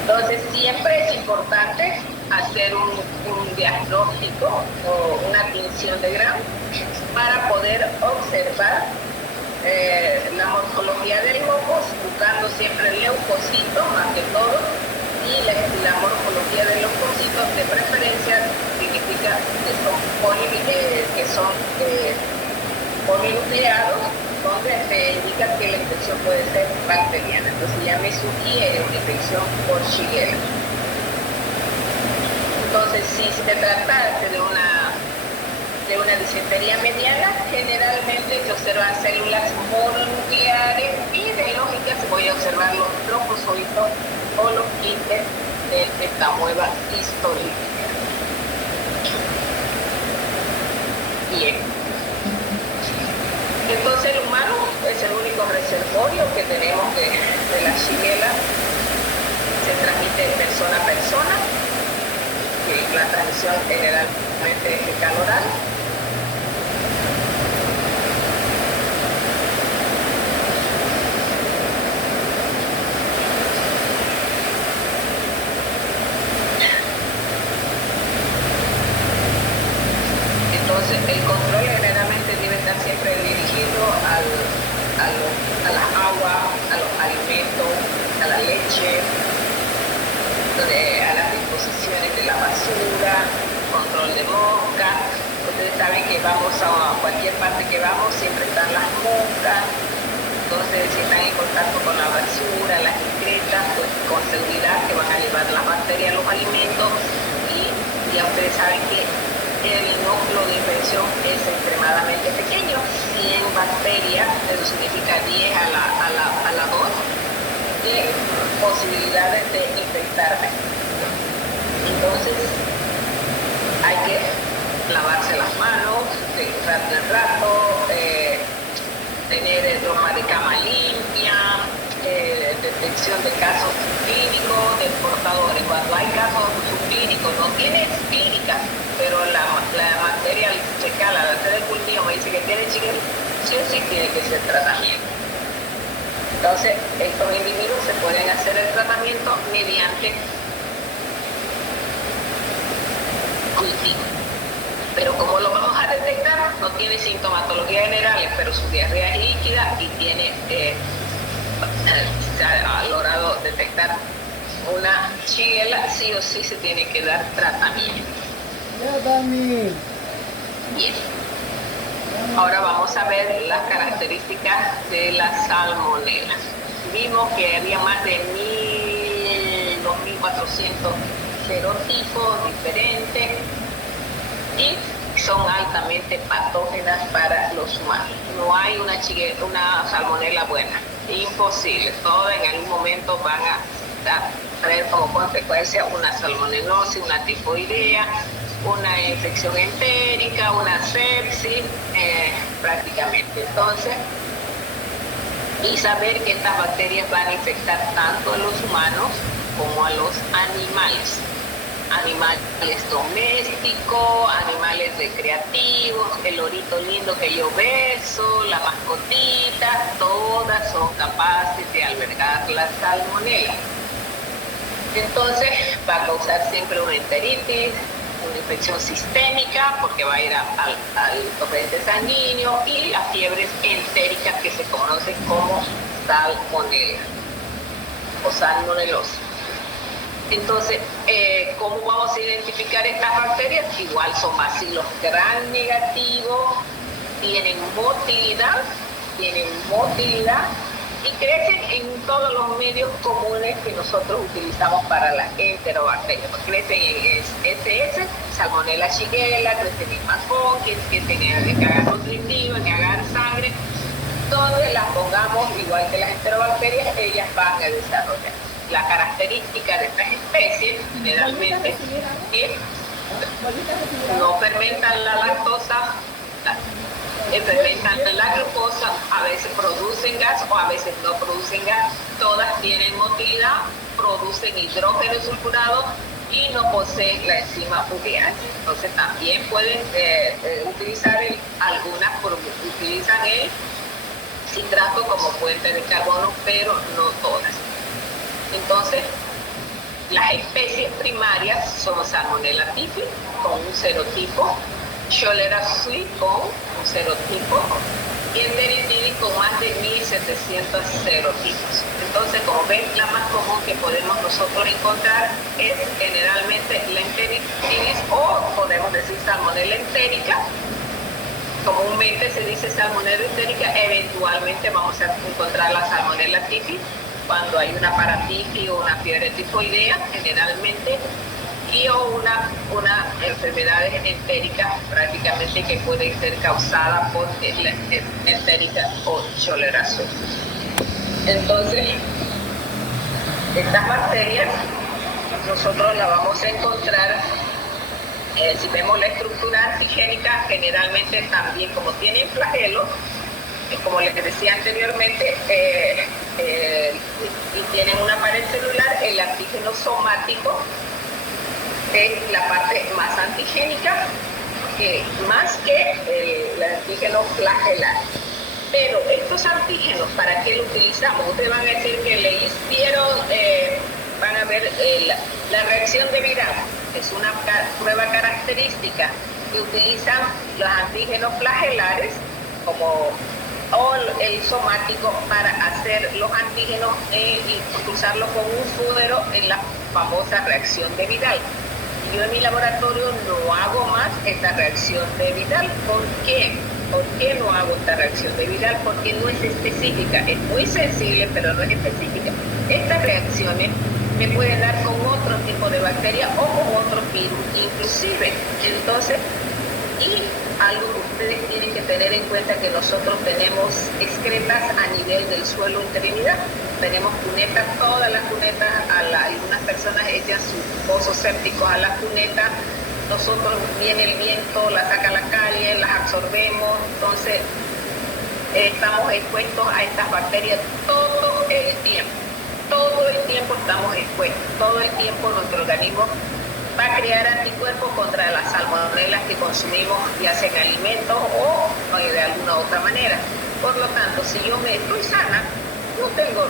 Entonces, siempre es importante hacer un diagnóstico o una tinción de Gram para poder observar la morfología del moco, buscando siempre el leucocito más que todo, y la morfología de los leucocitos de preferencia significa que son polinucleados, donde se indica que la infección puede ser bacteriana. Entonces ya me sugiere una infección por Shigella. Entonces, si se tratase de una una disentería mediana, generalmente se observan células mononucleares y de lógica se puede observar los trofozoitos o los quintes de esta mueva histolítica. Bien. Entonces el humano es el único reservorio que tenemos de la Shigella. Se transmite de persona a persona, que la transmisión generalmente es fecal oral. Entonces el control generalmente debe estar siempre dirigido a las aguas, a los alimentos, a la leche, a las disposiciones de la basura, control de moscas. Ustedes saben que vamos a cualquier parte que vamos, siempre están las moscas. Entonces, si están en contacto con la basura, las excretas, pues con seguridad que van a llevar las bacterias a los alimentos. Y ya ustedes saben que el núcleo de infección es extremadamente pequeño. 100 bacterias, eso significa 10 a la 2 de posibilidades de infectarme. Entonces hay que lavarse las manos de rato en rato, tener ropa de cama limpia, detección de casos clínicos de portadores. Cuando hay casos subclínicos, no tiene clínica, pero la materia al checar, al hacer el cultivo, me dice que tiene Shigella, sí o sí tiene que ser tratamiento. Entonces, estos individuos se pueden hacer el tratamiento mediante cultivo. Pero como lo vamos a detectar, no tiene sintomatología generales, pero su diarrea es líquida y tiene, se ha logrado detectar una Shigella, sí o sí se tiene que dar tratamiento. Bien. Ahora vamos a ver las características de la salmonela. Vimos que había más de 2.400 serotipos diferentes y son altamente patógenas para los humanos. No hay una salmonela buena, imposible. Todas en algún momento van a traer como consecuencia una salmonelosis, una tifoidea, una infección entérica, una sepsis, prácticamente. Entonces, y saber que estas bacterias van a infectar tanto a los humanos como a los animales. Animales domésticos, animales recreativos, el lorito lindo que yo beso, la mascotita, todas son capaces de albergar la salmonela. Entonces, va a causar siempre una enteritis, una infección sistémica, porque va a ir al torrente sanguíneo, y las fiebres entéricas que se conocen como salmonela o salmonelosis. Entonces, ¿cómo vamos a identificar estas bacterias? Igual son bacilos gram negativos, tienen motilidad y crecen en todos los medios comunes que nosotros utilizamos para las enterobacterias. Pues crecen en SS, Salmonella Shigella, crecen en Mafón, crecen en agar nutritivo, en agar sangre. Donde las pongamos, igual que las enterobacterias, ellas van a desarrollar. La característica de estas especies generalmente es que no fermentan la lactosa, fermentan la glucosa, a veces producen gas o a veces no producen gas. Todas tienen motilidad, producen hidrógeno sulfurado y no poseen la enzima urease. Entonces también pueden utilizar algunas utilizan el citrato como fuente de carbono, pero no todas. Entonces, las especies primarias son Salmonella typhi con un serotipo, Cholera sui con un serotipo y Enteritidis con más de 1.700 serotipos. Entonces, como ven, la más común que podemos nosotros encontrar es generalmente la Enteritidis, o podemos decir Salmonella entérica. Comúnmente se dice Salmonella entérica, eventualmente vamos a encontrar la Salmonella typhi cuando hay una paratifia o una fiebre tifoidea, generalmente y o una enfermedad entérica prácticamente que puede ser causada por la entérica o Scholler-Azul. Entonces, estas bacterias nosotros las vamos a encontrar, si vemos la estructura antigénica, generalmente también como tienen flagelos, como les decía anteriormente, y tienen una pared celular, el antígeno somático es la parte más antigénica, más que el antígeno flagelar. Pero estos antígenos, ¿para qué lo utilizamos? Ustedes van a decir que le hicieron, van a ver la reacción de Vidal, es una prueba característica que utilizan los antígenos flagelares como o el somático para hacer los antígenos y cruzarlos con un suero en la famosa reacción de Vidal. Yo en mi laboratorio no hago más esta reacción de Vidal. ¿Por qué? ¿Por qué no hago esta reacción de Vidal? Porque no es específica, es muy sensible, pero no es específica. Estas reacciones me pueden dar con otro tipo de bacteria o con otro virus inclusive. Entonces, y algo que ustedes tienen que tener en cuenta, que nosotros tenemos excretas a nivel del suelo interinidad. Tenemos cunetas, todas las cunetas, algunas personas echan sus pozos sépticos a las cunetas, nosotros viene el viento, las saca a la calle, las absorbemos, entonces estamos expuestos a estas bacterias todo el tiempo estamos expuestos, todo el tiempo nuestro organismo va a crear anticuerpos contra las salmonelas que consumimos, ya sea en alimentos o de alguna otra manera. Por lo tanto, si yo me estoy sana, no tengo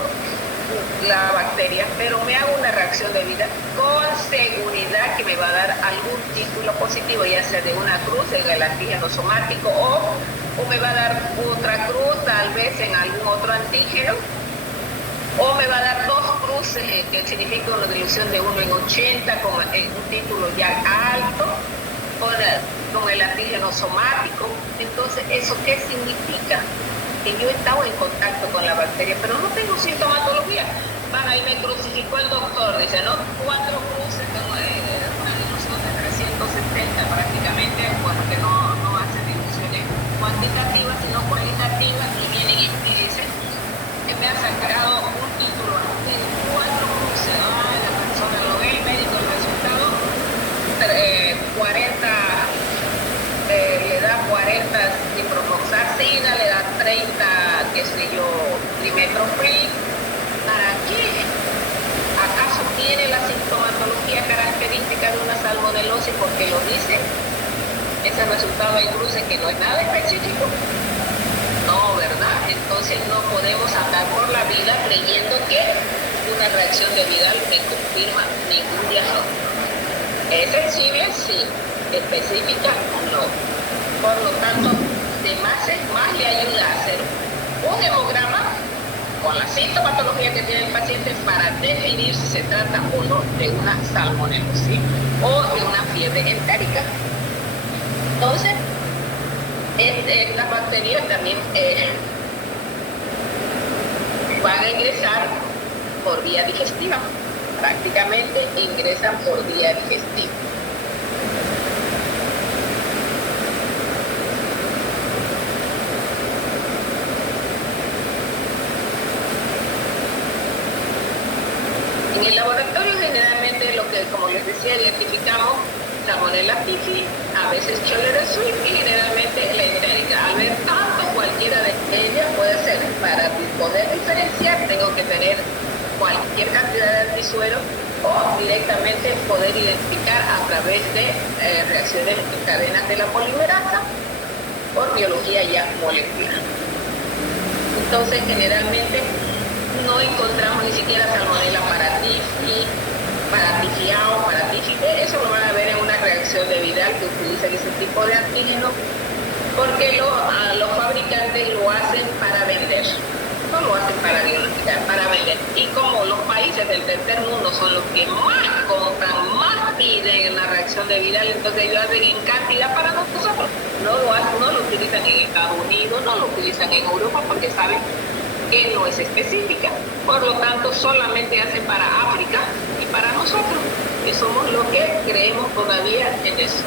la bacteria, pero me hago una reacción de Vidal, con seguridad que me va a dar algún título positivo, ya sea de una cruz en el antígeno somático o me va a dar otra cruz tal vez en algún otro antígeno, o me va a dar dos cruces, que significa una dilución de 1 en 80, con un título ya alto, con el antígeno somático. Entonces, ¿eso qué significa? Que yo he estado en contacto con la bacteria, pero no tengo sintomatología. Ahí me crucificó el doctor, dice, ¿no? 4 cruces, una dilución de 370 prácticamente, porque no hace diluciones cuantitativas, sino cualitativas, y vienen y me dicen que me ha sacado un título de 4 cruces. La persona lo ve, el médico, el resultado, 40, le da 40 ciprofloxacina, le da 30, qué sé yo, trimetoprim. ¿Para qué? ¿Acaso tiene la sintomatología característica de una salmonelosis porque lo dice? Ese resultado incluso que no es nada específico. No, ¿verdad? Entonces no podemos andar por la vida creyendo que una reacción de Vidal me confirma ningún diagnóstico. ¿Es sensible? Sí. ¿Específica? No. Por lo tanto, más le ayuda a hacer un hemograma con la sintomatología que tiene el paciente para definir si se trata o no de una salmonelosis o de una fiebre entérica. Entonces, estas bacterias también van a ingresar por vía digestiva. Prácticamente ingresan por vía digestiva. En el laboratorio generalmente lo que, como les decía, identificamos Salmonella typhi, a veces Scholler-Azul y generalmente la entérica. Al ver tanto, cualquiera de ellas puede ser. Para poder diferenciar tengo que tener cualquier cantidad de antisuero o directamente poder identificar a través de reacciones en cadenas de la polimerasa por biología ya molecular. Entonces generalmente no encontramos ni siquiera Salmonella para typhi, eso lo van a ver en una reacción de Vidal que utilizan ese tipo de antígeno, porque los fabricantes lo hacen para vender, no lo hacen para diagnosticar, para vender. Y como los países del tercer mundo son los que más compran, más piden en la reacción de Vidal, entonces ellos hacen en cantidad para nosotros. No lo utilizan en Estados Unidos, no lo utilizan en Europa porque saben que no es específica. Por lo tanto, solamente hacen para África y para nosotros. que somos los que creemos todavía en eso,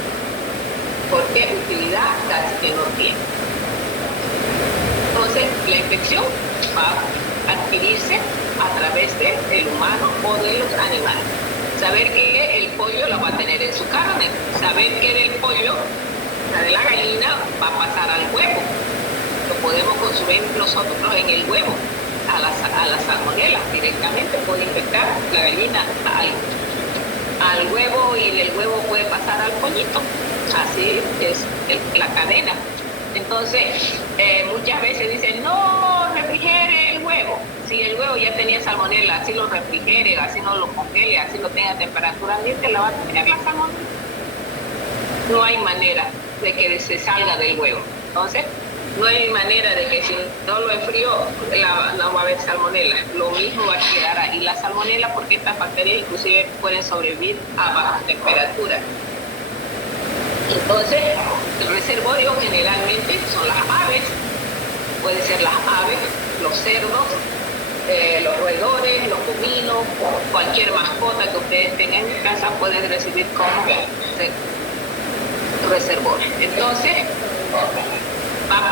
porque utilidad casi que no tiene. Entonces, la infección va a adquirirse a través del humano o de los animales. Saber que el pollo la va a tener en su carne, saber que del pollo, la de la gallina, va a pasar al huevo. Lo podemos consumir nosotros en el huevo, a la salmonela directamente, puede infectar la gallina al huevo y del huevo puede pasar al pollito. Así es la cadena. Entonces, muchas veces dicen, no, refrigere el huevo. Si el huevo ya tenía salmonela, así lo refrigere, así no lo congele, así no tenga temperatura ambiente, la va a tener la salmonela. No hay manera de que se salga del huevo. Entonces, no hay manera de que si no lo enfrío, no va a haber salmonela. Lo mismo va a quedar ahí la salmonela, porque estas bacterias inclusive pueden sobrevivir a baja temperatura. Entonces, el reservorio generalmente son las aves, pueden ser las aves, los cerdos, los roedores, los bovinos, cualquier mascota que ustedes tengan en casa pueden recibir como reservorio. Entonces,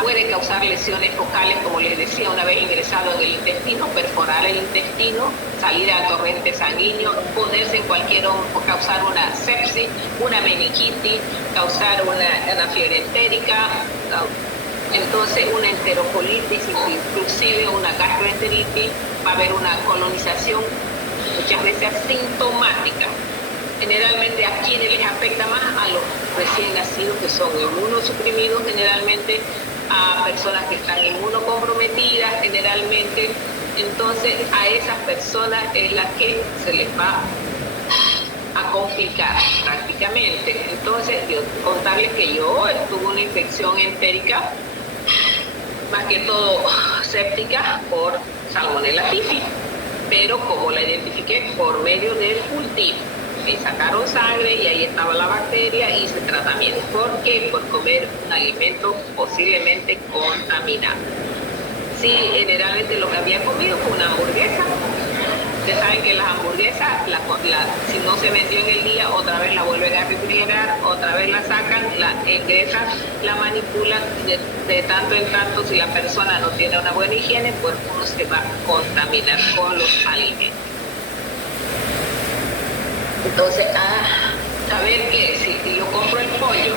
puede causar lesiones focales, como les decía, una vez ingresado en el intestino, perforar el intestino, salir al torrente sanguíneo, ponerse en cualquier hongo, causar una sepsis, una meningitis, causar una fiebre entérica, entonces una enterocolitis, inclusive una gastroenteritis, va a haber una colonización muchas veces asintomática. Generalmente a quienes les afecta más, a los recién nacidos que son inmunosuprimidos, generalmente a personas que están inmunocomprometidas, generalmente. Entonces a esas personas es la que se les va a complicar prácticamente. Entonces, yo contarles que yo tuve una infección entérica, más que todo séptica, por Salmonella typhi, pero como la identifiqué por medio del cultivo, me sacaron sangre y ahí estaba la bacteria, hice tratamiento. ¿Por qué? Por comer un alimento posiblemente contaminado. Sí, generalmente lo que había comido fue una hamburguesa. Ustedes saben que las hamburguesas, si no se vendió en el día, otra vez la vuelven a refrigerar, otra vez la sacan, la ingresan, la manipulan, de tanto en tanto, si la persona no tiene una buena higiene, pues uno se va a contaminar con los alimentos. Entonces, saber que si yo compro el pollo,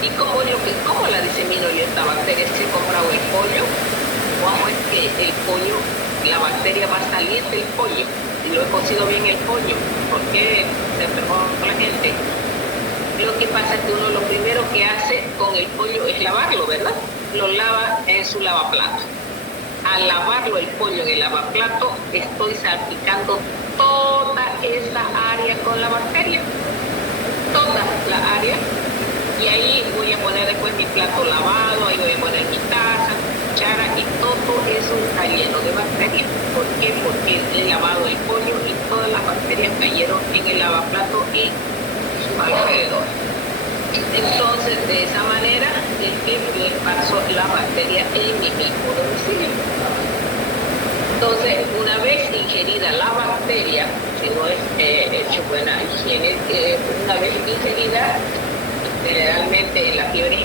¿y cómo la disemino yo esta bacteria? Si he comprado el pollo, ¿cómo es que el pollo, la bacteria va a salir del pollo? Si lo he cocido bien el pollo, ¿por qué se enfermó la gente? Lo que pasa es que uno lo primero que hace con el pollo es lavarlo, ¿verdad? Lo lava en su lavaplato. Al lavarlo el pollo en el lavaplato, estoy salpicando toda esa área con la bacteria, toda la área, y ahí voy a poner después mi plato lavado, ahí voy a poner mi taza, cuchara, y todo eso está lleno de bacterias. ¿Por qué? Porque he lavado el pollo y todas las bacterias cayeron en el lavaplato y su alrededor. Entonces, de esa manera es que yo esparzo la bacteria en mi mismo domicilio. Entonces, una vez ingerida la bacteria, si no es hecho buena higiene, una vez ingerida, generalmente en las fiebres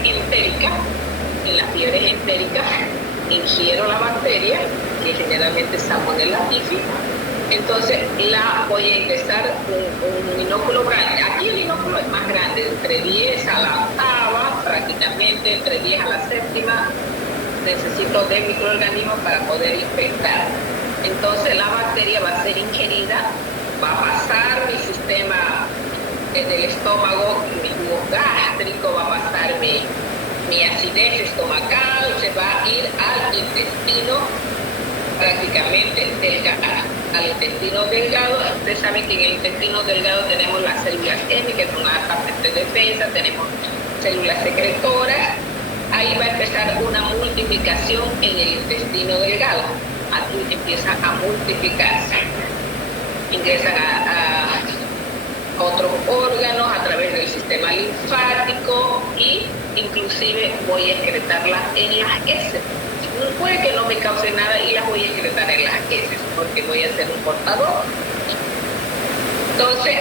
entéricas, ingiero la bacteria, que generalmente es Salmonella typhi. Entonces la voy a ingresar un inóculo grande. Aquí el inóculo es más grande, entre 10 a la octava, prácticamente entre 10 a la séptima. Necesito de microorganismos para poder infectar. Entonces la bacteria va a ser ingerida, va a pasar mi sistema en el estómago, mi jugo gástrico, va a pasar mi acidez estomacal, se va a ir al intestino prácticamente delgado. Al intestino delgado, ustedes saben que en el intestino delgado tenemos las células M, que son las partes de defensa, tenemos células secretoras. Ahí va a empezar una multiplicación en el intestino delgado. Aquí empiezan a multiplicarse. Ingresan a otros órganos a través del sistema linfático y inclusive voy a excretarlas en las heces. Puede que no me cause nada y las voy a excretar en las heces porque voy a ser un portador. Entonces,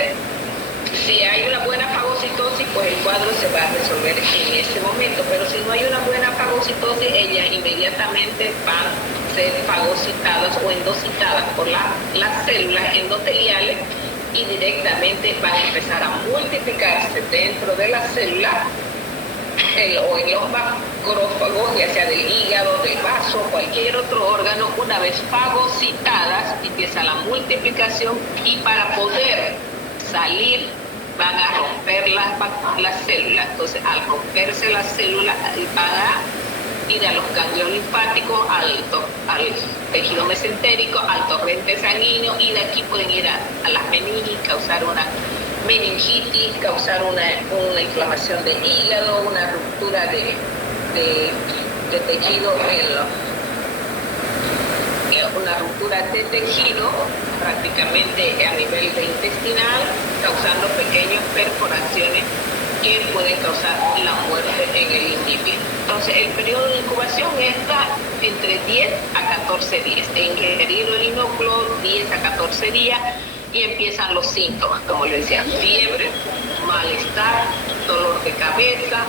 Si hay una buena fagocitosis, pues el cuadro se va a resolver en ese momento, pero si no hay una buena fagocitosis, ellas inmediatamente van a ser fagocitadas o endocitadas por las células endoteliales y directamente van a empezar a multiplicarse dentro de la célula o en los macrófagos, ya sea del hígado, del vaso, cualquier otro órgano. Una vez fagocitadas, empieza la multiplicación y para poder salir van a romper las células. Entonces, al romperse las células, van a ir a los ganglios linfáticos, al tejido mesentérico, al torrente sanguíneo, y de aquí pueden ir a las meninges, causar una meningitis, causar una inflamación del hígado, una ruptura de tejido una ruptura de tejido prácticamente a nivel intestinal, causando pequeñas perforaciones que pueden causar la muerte en el individuo. Entonces, el periodo de incubación está entre 10 a 14 días. De ingerido el inóculo, 10 a 14 días, y empiezan los síntomas, como les decía, fiebre, malestar, dolor de cabeza,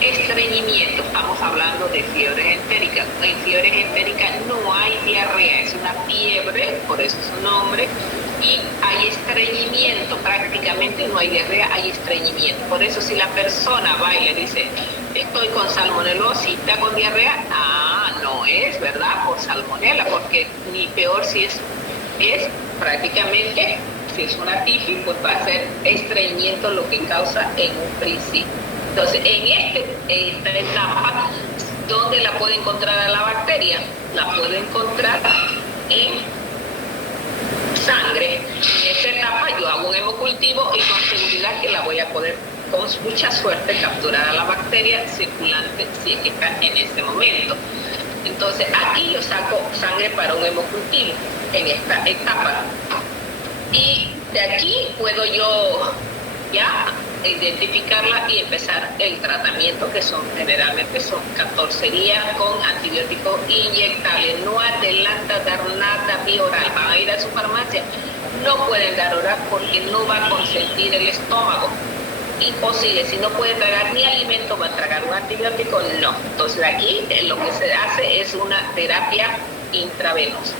estreñimiento. Estamos hablando de fiebres entéricas. En fiebres entéricas no hay diarrea, es una fiebre, por eso su nombre, y hay estreñimiento, prácticamente no hay diarrea, hay estreñimiento. Por eso si la persona va y le dice, estoy con salmonelosis, está con diarrea, no es, ¿verdad?, por salmonela, porque ni peor si es prácticamente, si es una tifus, pues va a ser estreñimiento lo que causa en un principio. Entonces, en esta etapa, ¿dónde la puede encontrar a la bacteria? La puede encontrar en sangre. En esta etapa yo hago un hemocultivo y con seguridad que la voy a poder, con mucha suerte, capturar a la bacteria circulante si es que está en ese momento. Entonces, aquí yo saco sangre para un hemocultivo en esta etapa. Y de aquí puedo yo ya identificarla y empezar el tratamiento, que generalmente son 14 días con antibióticos inyectables. No adelanta dar nada vía oral. Van a ir a su farmacia, no pueden dar oral porque no va a consentir el estómago. Imposible, si no puede tragar ni alimento, va a tragar un antibiótico, no. Entonces aquí lo que se hace es una terapia intravenosa.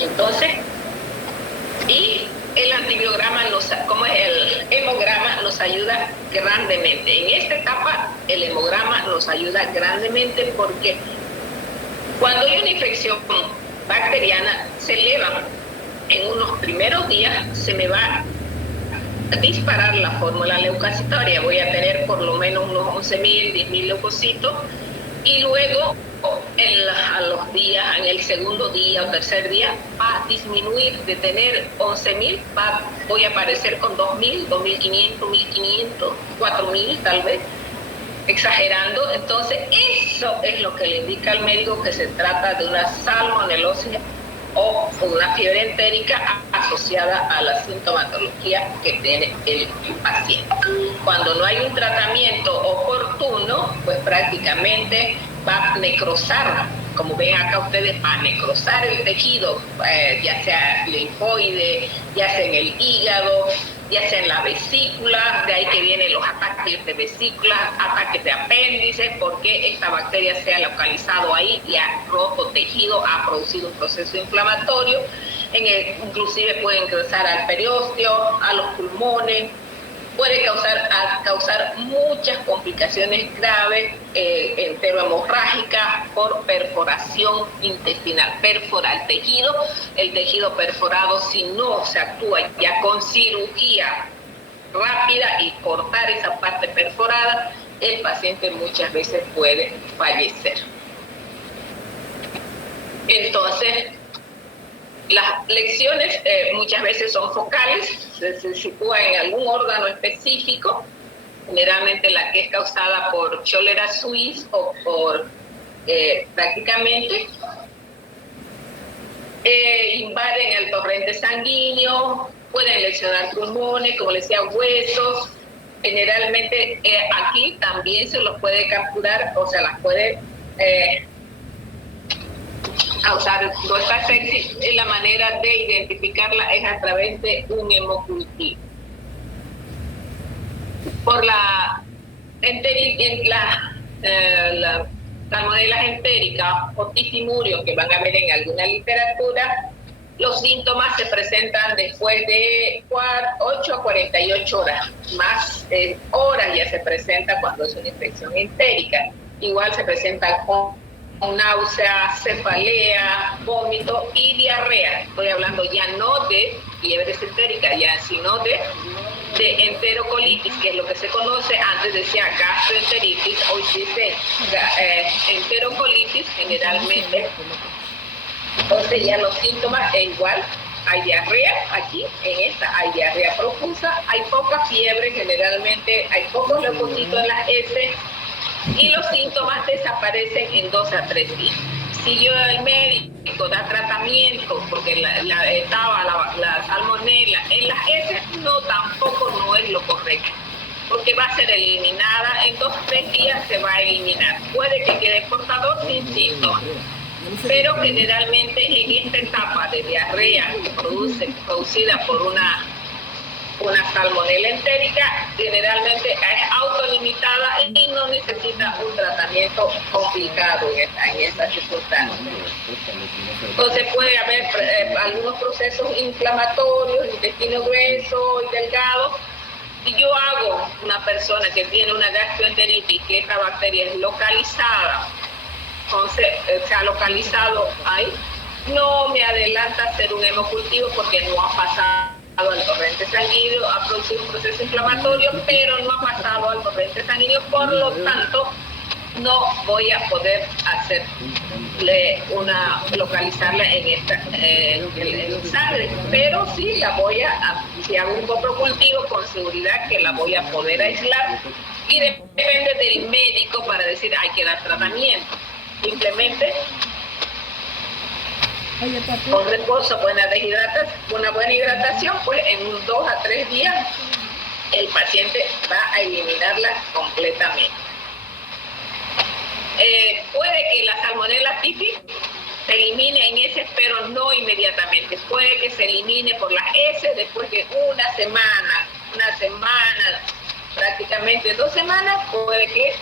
Entonces, y el antibiograma, como es el hemograma, nos ayuda grandemente. En esta etapa, el hemograma nos ayuda grandemente porque cuando hay una infección bacteriana, se eleva en unos primeros días, se me va a disparar la fórmula leucocitoria. Voy a tener por lo menos unos 11.000, 10.000 leucocitos, y luego a los días, en el segundo día o tercer día, va a disminuir. De tener 11.000, voy a aparecer con 2.000, 2.500, 1.500, 4.000 tal vez, exagerando. Entonces, eso es lo que le indica al médico que se trata de una salmonelosis o una fiebre entérica asociada a la sintomatología que tiene el paciente. Cuando no hay un tratamiento oportuno, pues prácticamente va a necrosar, como ven acá ustedes, va a necrosar el tejido, ya sea linfoide, ya sea en el hígado, ya sea en la vesícula. De ahí que vienen los ataques de vesícula, ataques de apéndice, porque esta bacteria se ha localizado ahí y ha roto tejido, ha producido un proceso inflamatorio. Inclusive puede ingresar al periósteo, a los pulmones, puede causar muchas complicaciones graves, enterohemorrágicas, por perforación intestinal. Perfora el tejido perforado, si no se actúa ya con cirugía rápida y cortar esa parte perforada, el paciente muchas veces puede fallecer. Entonces, las lesiones muchas veces son focales, se sitúa en algún órgano específico, generalmente la que es causada por Cholera suis o por prácticamente invaden el torrente sanguíneo, pueden lesionar pulmones, como les decía, huesos. Generalmente aquí también se los puede capturar, o sea, las puede O sea, no está sexy, la manera de identificarla es a través de un hemocultivo. Por la salmonelas entéricas o titimurio que van a ver en alguna literatura, los síntomas se presentan después de 8 a 48 horas. Más horas ya se presenta cuando es una infección entérica. Igual se presenta con náusea, cefalea, vómito y diarrea. Estoy hablando ya no de fiebre entérica, ya, sino de enterocolitis, que es lo que se conoce, antes decía gastroenteritis, hoy dice enterocolitis generalmente. Entonces ya los síntomas es igual, hay diarrea, aquí en esta hay diarrea profusa, hay poca fiebre generalmente, hay pocos leucocitos en las heces y los síntomas desaparecen en 2 a 3 días. Si el médico da tratamiento porque estaba la salmonela en las heces, tampoco no es lo correcto, porque va a ser eliminada en 2 o 3 días, se va a eliminar. Puede que quede portador sin síntomas, pero generalmente en esta etapa de diarrea producida por una salmonela entérica, generalmente es autolimitada y no necesita un tratamiento complicado en esta circunstancia. Entonces puede haber algunos procesos inflamatorios, intestino grueso y delgado. Si yo hago una persona que tiene una gastroenteritis, que esta bacteria es localizada, entonces se ha localizado ahí, no me adelanta hacer un hemocultivo porque no ha pasado al torrente sanguíneo, ha producido un proceso inflamatorio, pero no ha pasado al torrente sanguíneo, por lo tanto no voy a poder localizarla en sangre, pero sí la voy si hago un coprocultivo, con seguridad que la voy a poder aislar, y depende del médico para decir hay que dar tratamiento. Simplemente con reposo, una buena hidratación, pues en 2 a 3 días el paciente va a eliminarla completamente. Puede que la salmonella typhi se elimine en heces, pero no inmediatamente. Puede que se elimine por las heces después de una semana, prácticamente 2 semanas, puede que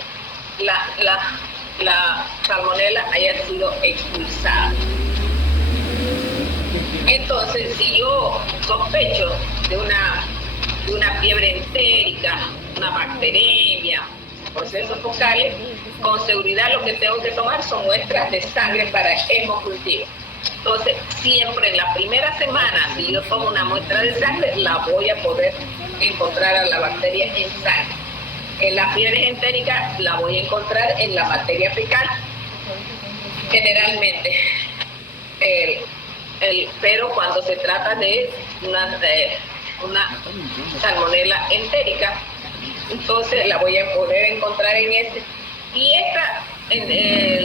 la salmonella haya sido expulsada. Entonces, si yo sospecho de una fiebre entérica, una bacteremia, procesos focales, con seguridad lo que tengo que tomar son muestras de sangre para hemocultivo. Entonces, siempre en la primera semana, si yo tomo una muestra de sangre, la voy a poder encontrar a la bacteria en sangre. En las fiebres entéricas la voy a encontrar en la materia fecal, generalmente. Pero cuando se trata de una salmonella entérica, entonces la voy a poder encontrar en ese. Y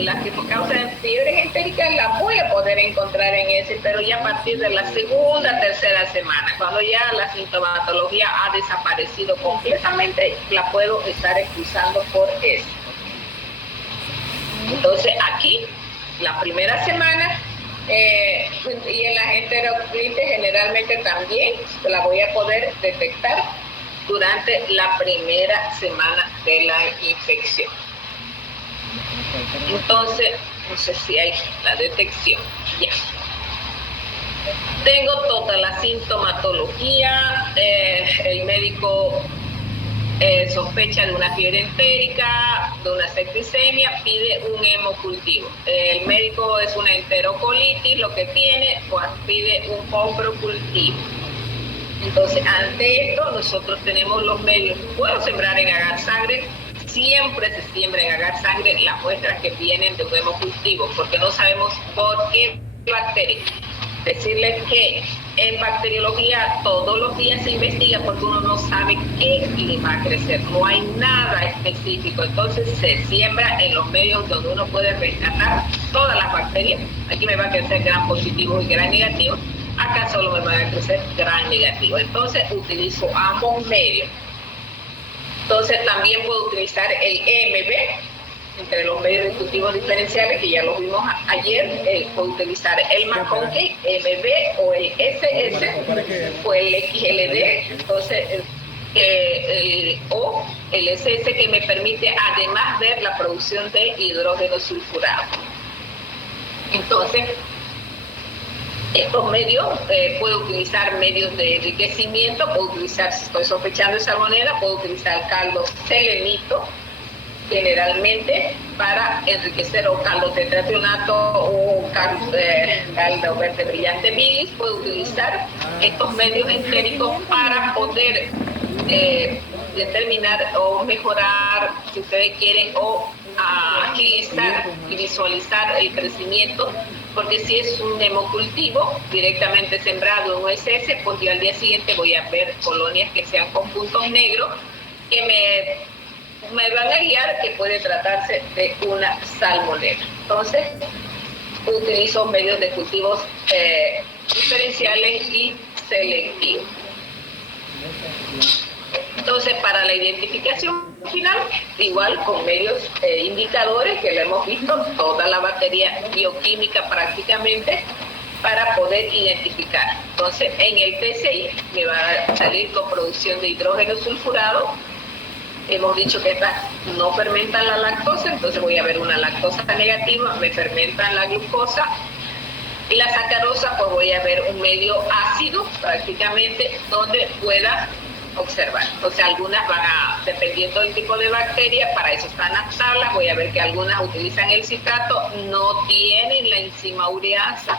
las que causan fiebres entéricas las voy a poder encontrar en ese, pero ya a partir de la segunda, tercera semana, cuando ya la sintomatología ha desaparecido completamente, la puedo estar expulsando por eso. Entonces aquí, la primera semana, y en las enterocolitis generalmente también la voy a poder detectar durante la primera semana de la infección. Entonces, no sé si hay la detección. Ya. Tengo toda la sintomatología, el médico sospecha de una fiebre entérica, de una septicemia, pide un hemocultivo. El médico es una enterocolitis, lo que tiene, pues pide un coprocultivo. Entonces, ante esto, nosotros tenemos los medios. Puedo sembrar en agar sangre, siempre se siembra en agar sangre las muestras que vienen de un hemocultivo, porque no sabemos por qué bacteria. Decirles que en bacteriología todos los días se investiga porque uno no sabe qué le va a crecer, no hay nada específico, entonces se siembra en los medios donde uno puede rescatar todas las bacterias. Aquí me va a crecer gran positivo y gran negativo, acá solo me van a crecer gran negativo, entonces utilizo ambos medios. Entonces también puedo utilizar el EMB, entre los medios de cultivos diferenciales, que ya lo vimos ayer, puede utilizar el McConkey, MB o el SS o el XLD, entonces o el SS, que me permite además ver la producción de hidrógeno sulfurado. Entonces, estos medios, puedo utilizar medios de enriquecimiento, puedo utilizar, si estoy sospechando de salmonela, puedo utilizar caldo selenito, generalmente para enriquecer, o caldo tetracionato o caldo verde brillante bilis. Puedo utilizar estos medios entéricos para poder determinar o mejorar, si ustedes quieren, o agilizar y visualizar el crecimiento, porque si es un hemocultivo directamente sembrado en USS, pues yo al día siguiente voy a ver colonias que sean con puntos negros que me van a guiar que puede tratarse de una salmonela. Entonces, utilizo medios de cultivos diferenciales y selectivos. Entonces, para la identificación final, igual con medios indicadores, que lo hemos visto, toda la batería bioquímica prácticamente, para poder identificar. Entonces, en el TCI me va a salir con producción de hidrógeno sulfurado. Hemos dicho que estas no fermentan la lactosa, entonces voy a ver una lactosa negativa, me fermentan la glucosa. Y la sacarosa, pues voy a ver un medio ácido prácticamente, donde pueda observar. O sea, algunas van a, dependiendo del tipo de bacteria, para eso están las tablas. Voy a ver que algunas utilizan el citrato, no tienen la enzima ureasa,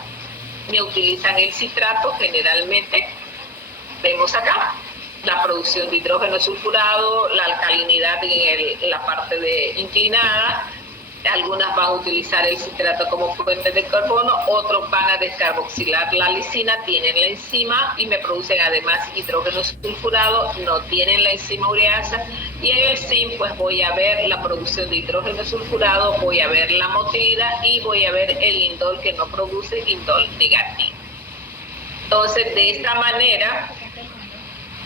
ni utilizan el citrato. Generalmente vemos acá la producción de hidrógeno sulfurado, la alcalinidad en la parte inclinada. Algunas van a utilizar el citrato como fuente de carbono, otros van a descarboxilar la lisina, tienen la enzima y me producen además hidrógeno sulfurado, no tienen la enzima ureasa. Y en el zinc, pues voy a ver la producción de hidrógeno sulfurado, voy a ver la motilidad y voy a ver el indol, que no produce indol negativo. Entonces, de esta manera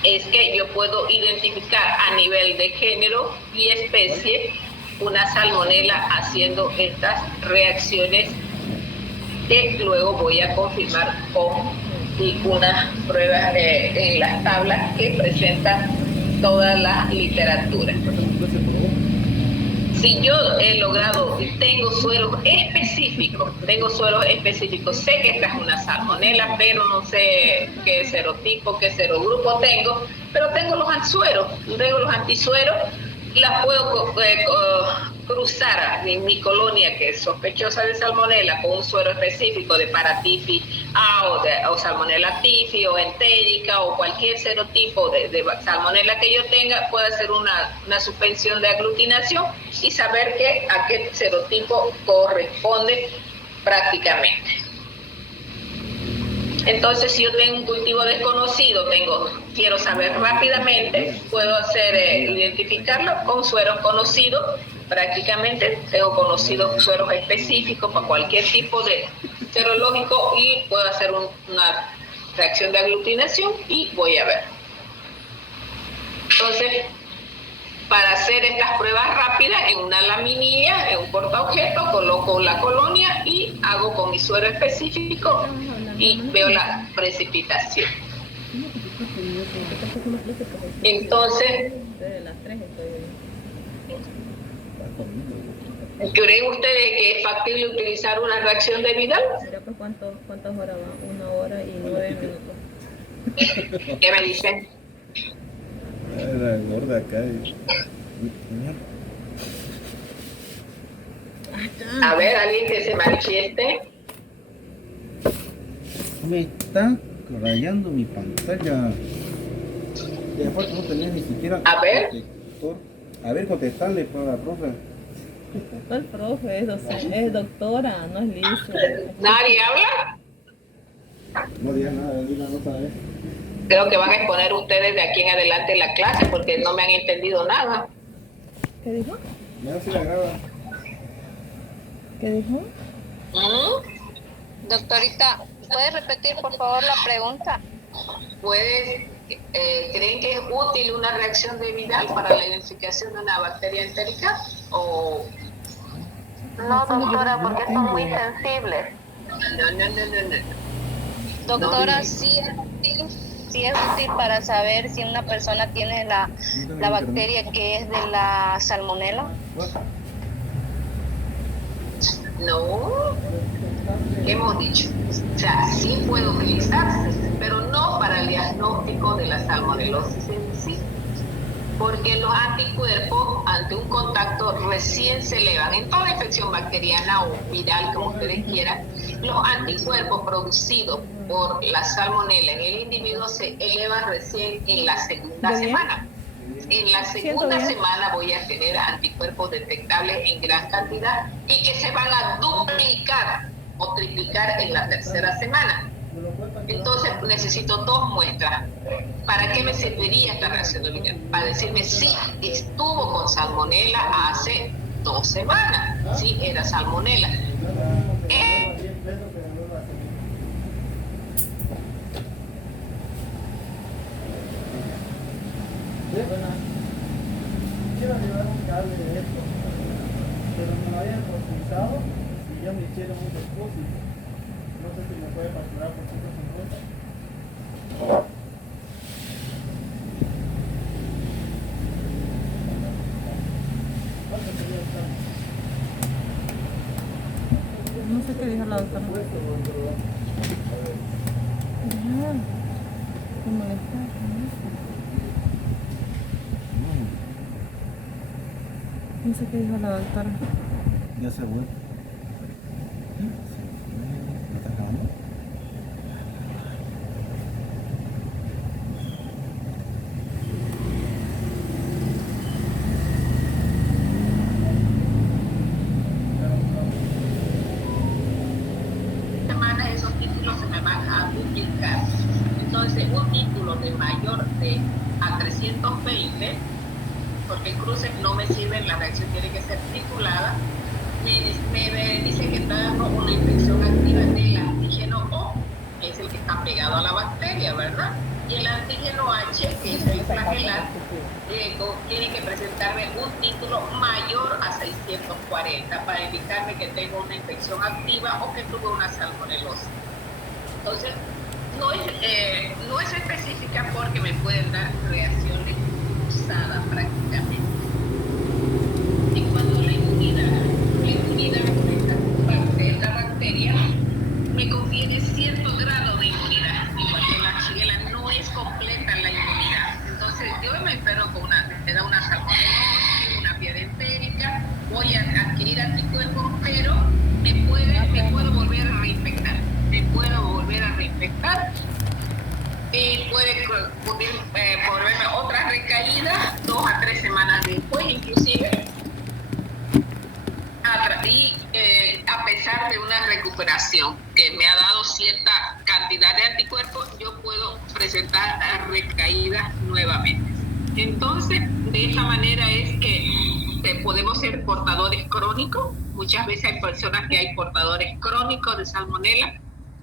es que yo puedo identificar a nivel de género y especie una salmonela haciendo estas reacciones, que luego voy a confirmar con unas pruebas en las tablas que presentan toda la literatura. Si yo he logrado, tengo suelos específicos, sé que esta es una salmonela, pero no sé qué serotipo, qué serogrupo tengo, pero tengo los antisueros, las puedo cruzar en mi colonia, que es sospechosa de salmonela, con un suero específico de Paratifi A o salmonela tifi o entérica o cualquier serotipo de salmonela que yo tenga. Puedo hacer una suspensión de aglutinación y saber a qué serotipo corresponde prácticamente. Entonces, si yo tengo un cultivo desconocido, quiero saber rápidamente, puedo identificarlo con sueros conocidos. Prácticamente tengo conocidos sueros específicos para cualquier tipo de serológico y puedo hacer una reacción de aglutinación y voy a ver. Entonces, para hacer estas pruebas rápidas, en una laminilla, en un portaobjeto, coloco la colonia y hago con mi suero específico y veo la precipitación. Entonces, ¿creen ustedes que es factible utilizar una reacción de Vidal? ¿Cuántas horas va? 1 hora y 9 minutos. ¿Qué me dicen? La gorda acá. A ver, alguien que se manifieste. Me está rayando mi pantalla. Y aparte no tenía ni siquiera A ver. protector. A ver, contestarle para la profe. ¿Cuál profe? Es doctora, no es Lisa. ¿Nadie habla? No digas nada, Lila, no sabes. Creo que van a exponer ustedes de aquí en adelante la clase porque no me han entendido nada. ¿Qué dijo? Ya se la graba. ¿Qué dijo? Doctorita, ¿puede repetir por favor la pregunta? ¿Creen que es útil una reacción de Vidal para la identificación de una bacteria entérica? ¿O No, doctora, porque son muy sensibles. No. Doctora, sí es útil para saber si una persona tiene la bacteria que es de la salmonela. No, hemos dicho, o sea, sí puede utilizarse, pero no para el diagnóstico de la salmonelosis en sí, porque los anticuerpos ante un contacto recién se elevan. En toda infección bacteriana o viral, como ustedes quieran, los anticuerpos producidos por la salmonela en el individuo se elevan recién en la segunda semana. En la segunda semana voy a tener anticuerpos detectables en gran cantidad y que se van a duplicar o triplicar en la tercera semana. Entonces necesito 2 muestras. ¿Para qué me serviría esta reacción de Wiener? Para decirme si estuvo con salmonela hace 2 semanas. Sí, era salmonela. Quiero llevar un cable de esto, pero me lo habían profundizado y ya me hicieron un depósito. No sé si me puede facturar por 150. ¿Cuánto sería el cambio? No sé qué dijo la doctora. Ya. ¿Qué molesta? No sé qué dijo la doctora. Ya se fue. ¿Ya está acabando? Semanas esos títulos se me van a duplicar. Entonces, un título de mayor a 320, porque el cruce no me sirve, la reacción tiene que ser titulada, me dice que tengo una infección activa del antígeno O, que es el que está pegado a la bacteria, ¿verdad? Y el antígeno H, que es el flagelar, tiene que presentarme un título mayor a 640 para indicarme que tengo una infección activa o que tuve una salmonelosis. Entonces, no es específica porque me pueden dar reacciones cruzadas prácticamente. Y cuando la inmunidad de esta bacteria me confiere cierto grado de inmunidad, igual que la shigella no es completa la inmunidad. Entonces yo me enfermo con me da una salmonelosis, una piedra entérica, voy a adquirir anticuerpos, pero me puedo volver a reinfectar. Y puede volverme otra recaída 2 a 3 semanas después, inclusive. A pesar de una recuperación que me ha dado cierta cantidad de anticuerpos, yo puedo presentar recaídas nuevamente. Entonces, de esta manera es que podemos ser portadores crónicos. Muchas veces hay personas que hay portadores crónicos de salmonela,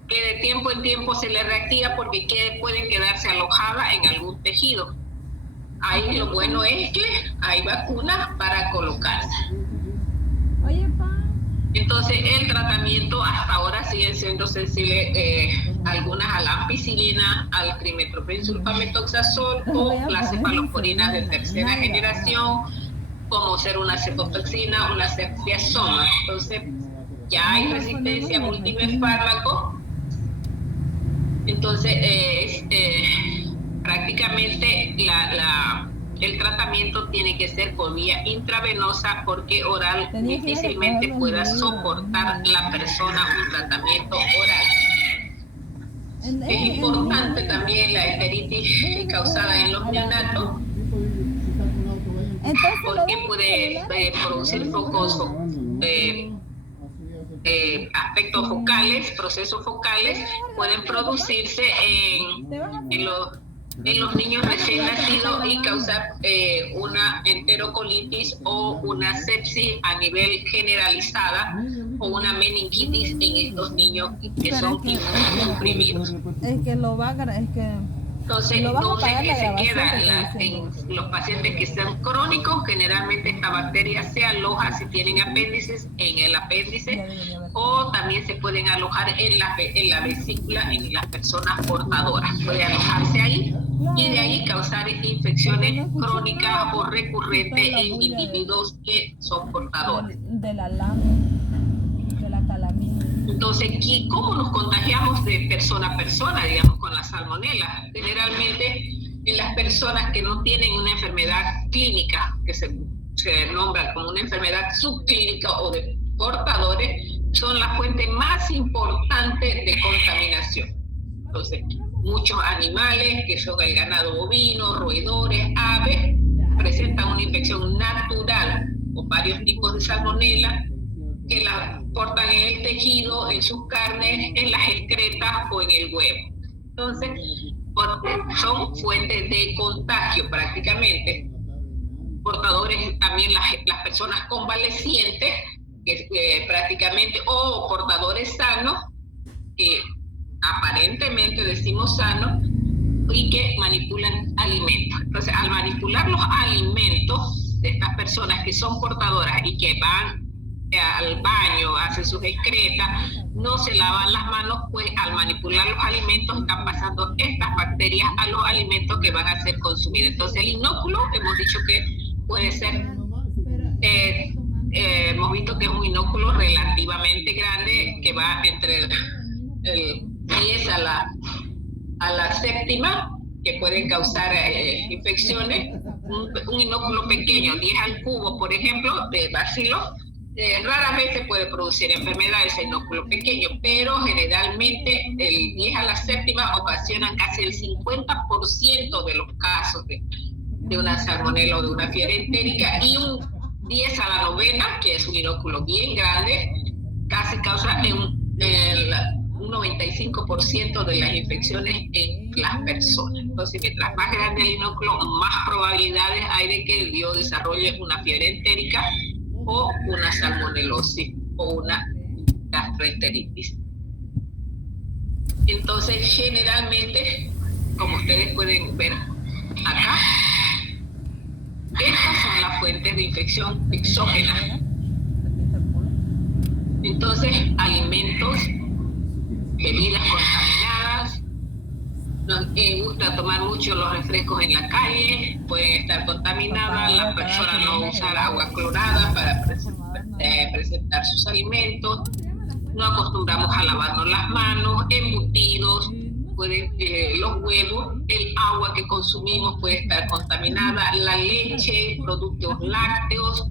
que de tiempo en tiempo se les reactiva porque pueden quedarse alojadas en algún tejido. Ahí lo bueno es que hay vacunas para colocarse. Entonces el tratamiento hasta ahora sigue siendo sensible algunas a la ampicilina, al trimethoprim sulfamethoxazol o las cefalosporinas de tercera generación, como ser una cetotoxina o la ceftriaxona. Entonces ya hay resistencia a múltiples fármacos. Entonces prácticamente el tratamiento tiene que ser por vía intravenosa porque oral difícilmente pueda soportar la persona un tratamiento oral. Es importante también la enteritis causada en los neonatos porque puede producir focos, aspectos focales, procesos focales, pueden producirse en los niños recién nacidos y causar una enterocolitis o una sepsis a nivel generalizada o una meningitis en estos niños que son inmunosuprimidos. Es que lo va a... Es que... Entonces, No vas a ¿dónde pagar que la se grabación queda? que estoy diciendo. En los pacientes que sean crónicos, generalmente esta bacteria se aloja si tienen apéndices en el apéndice, Ya debería haber. o también se pueden alojar en la vesícula en las personas portadoras. Puede alojarse ahí y de ahí causar infecciones crónicas o recurrentes en individuos que son portadores. De la lama, de la calamina. Entonces, ¿cómo nos contagiamos de persona a persona, digamos, con la salmonela? Generalmente, en las personas que no tienen una enfermedad clínica, que se nombra como una enfermedad subclínica o de portadores, son la fuente más importante de contaminación. Entonces, muchos animales, que son el ganado bovino, roedores, aves, presentan una infección natural o varios tipos de salmonela que la portan en el tejido, en sus carnes, en las excretas o en el huevo. Entonces, son fuentes de contagio prácticamente. Portadores también las personas convalecientes, que prácticamente, o portadores sanos, que aparentemente decimos sanos, y que manipulan alimentos. Entonces, al manipular los alimentos de estas personas que son portadoras y que van al baño, hacen sus excretas, no se lavan las manos, pues al manipular los alimentos están pasando estas bacterias a los alimentos que van a ser consumidos. Entonces el inóculo, hemos dicho que puede ser, hemos visto que es un inóculo relativamente grande, que va entre el 10 a la séptima, que pueden causar infecciones. Un inóculo pequeño, 10 al cubo, por ejemplo, de bacilo, rara vez se puede producir enfermedad ese inóculo pequeño, pero generalmente el 10 a la séptima ocasionan casi el 50% de los casos de una salmonela o de una fiebre entérica, y un 10 a la novena, que es un inóculo bien grande, casi causa un 95% de las infecciones en las personas. Entonces, mientras más grande el inóculo, más probabilidades hay de que el Dios desarrolle una fiebre entérica o una salmonelosis o una gastroenteritis. Entonces, generalmente, como ustedes pueden ver acá, estas son las fuentes de infección exógenas. Entonces, alimentos, bebidas contaminadas. Nos gusta tomar mucho los refrescos en la calle, pueden estar contaminadas. Las personas no usan agua clorada para presentar sus alimentos. No acostumbramos a lavarnos las manos. Embutidos, los huevos, el agua que consumimos puede estar contaminada. La leche, productos lácteos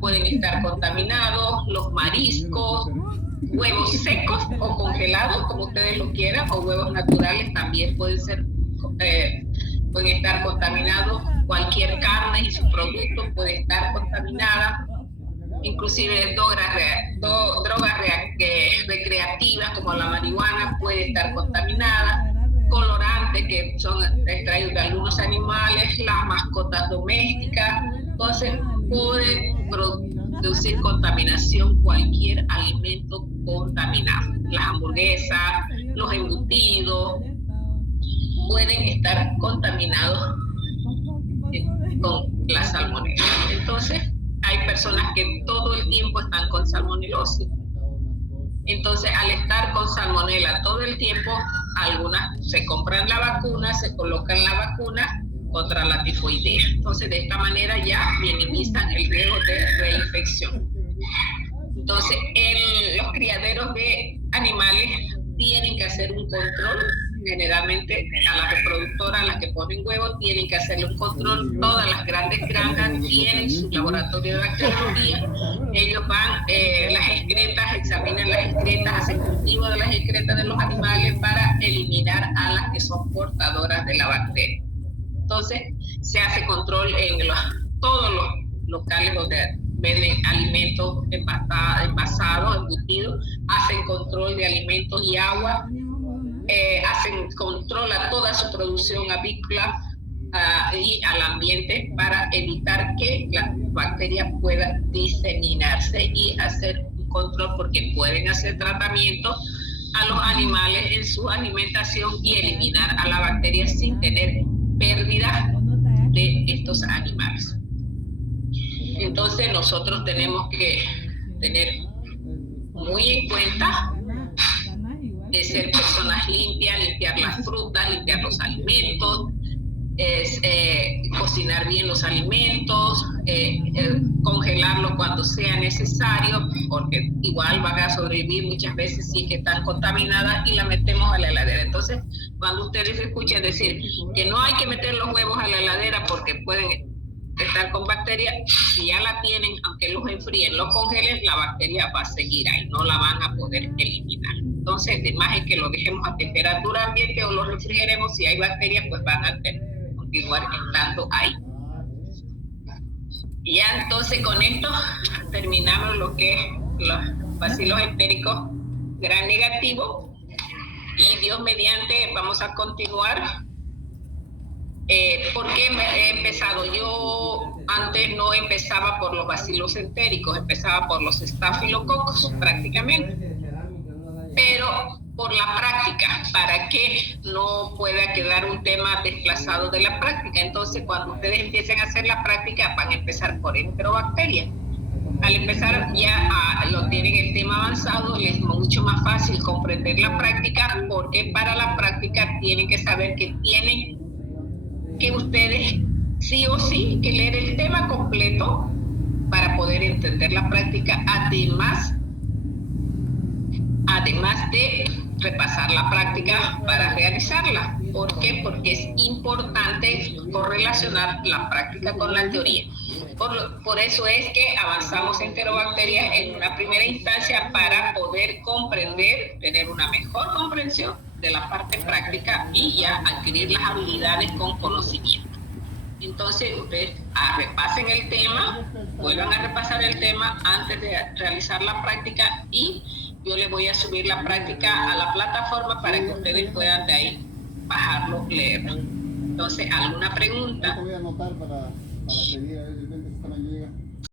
pueden estar contaminados. Los mariscos, huevos secos o congelados, como ustedes lo quieran, o huevos naturales también pueden estar contaminados. Cualquier carne y sus productos puede estar contaminada. Inclusive drogas recreativas como la marihuana puede estar contaminada. Colorantes que son extraídos de algunos animales, las mascotas domésticas. Entonces puede producir contaminación cualquier alimento contaminado. Las hamburguesas, los embutidos pueden estar contaminados con la salmonela. Entonces hay personas que todo el tiempo están con salmonelosis. Entonces, al estar con salmonela todo el tiempo, algunas se compran la vacuna, se colocan la vacuna contra la tifoidea. Entonces, de esta manera ya minimizan el riesgo de reinfección. Entonces, los criaderos de animales tienen que hacer un control. Generalmente a las reproductoras, a las que ponen huevos, tienen que hacerle un control. Todas las grandes granjas tienen su laboratorio de bacteriología. Ellos van, las excretas, examinan las excretas, hacen cultivo de las excretas de los animales para eliminar a las que son portadoras de la bacteria. Entonces se hace control en todos los locales donde venden alimentos envasados, embutidos, hacen control de alimentos y agua. Hacen control a toda su producción avícola y al ambiente para evitar que la bacteria pueda diseminarse y hacer un control, porque pueden hacer tratamientos a los animales en su alimentación y eliminar a la bacteria bacterias sin tener pérdida de estos animales. Entonces nosotros tenemos que tener muy en cuenta de ser personas limpias, limpiar las frutas, limpiar los alimentos, cocinar bien los alimentos, congelarlos cuando sea necesario, porque igual van a sobrevivir muchas veces si es que están contaminadas y la metemos a la heladera. Entonces, cuando ustedes escuchen decir que no hay que meter los huevos a la heladera porque pueden estar con bacterias, si ya la tienen, aunque los enfríen, los congelen, la bacteria va a seguir ahí, no la van a poder eliminar. Entonces, de más es que lo dejemos a temperatura ambiente o lo refrigeremos, si hay bacterias, pues van a continuar estando ahí. Y ya entonces con esto terminamos lo que es los bacilos entéricos gran negativo, y Dios mediante vamos a continuar. ¿Por qué he empezado? Yo antes no empezaba por los bacilos entéricos, empezaba por los estafilococos prácticamente, pero por la práctica, para que no pueda quedar un tema desplazado de la práctica. Entonces, cuando ustedes empiecen a hacer la práctica, van a empezar por enterobacterias. Al empezar ya lo tienen el tema avanzado, les es mucho más fácil comprender la práctica, porque para la práctica tienen que saber que tienen que ustedes sí o sí que leer el tema completo para poder entender la práctica, además de repasar la práctica para realizarla. ¿Por qué? Porque es importante correlacionar la práctica con la teoría. Por eso es que avanzamos enterobacterias en una primera instancia para poder comprender, tener una mejor comprensión de la parte práctica y ya adquirir las habilidades con conocimiento. Entonces ustedes repasen el tema, vuelvan a repasar el tema antes de realizar la práctica, y yo les voy a subir la práctica a la plataforma para que ustedes puedan de ahí bajarlo, leerlo. Entonces, ¿alguna pregunta? Voy a anotar para seguir.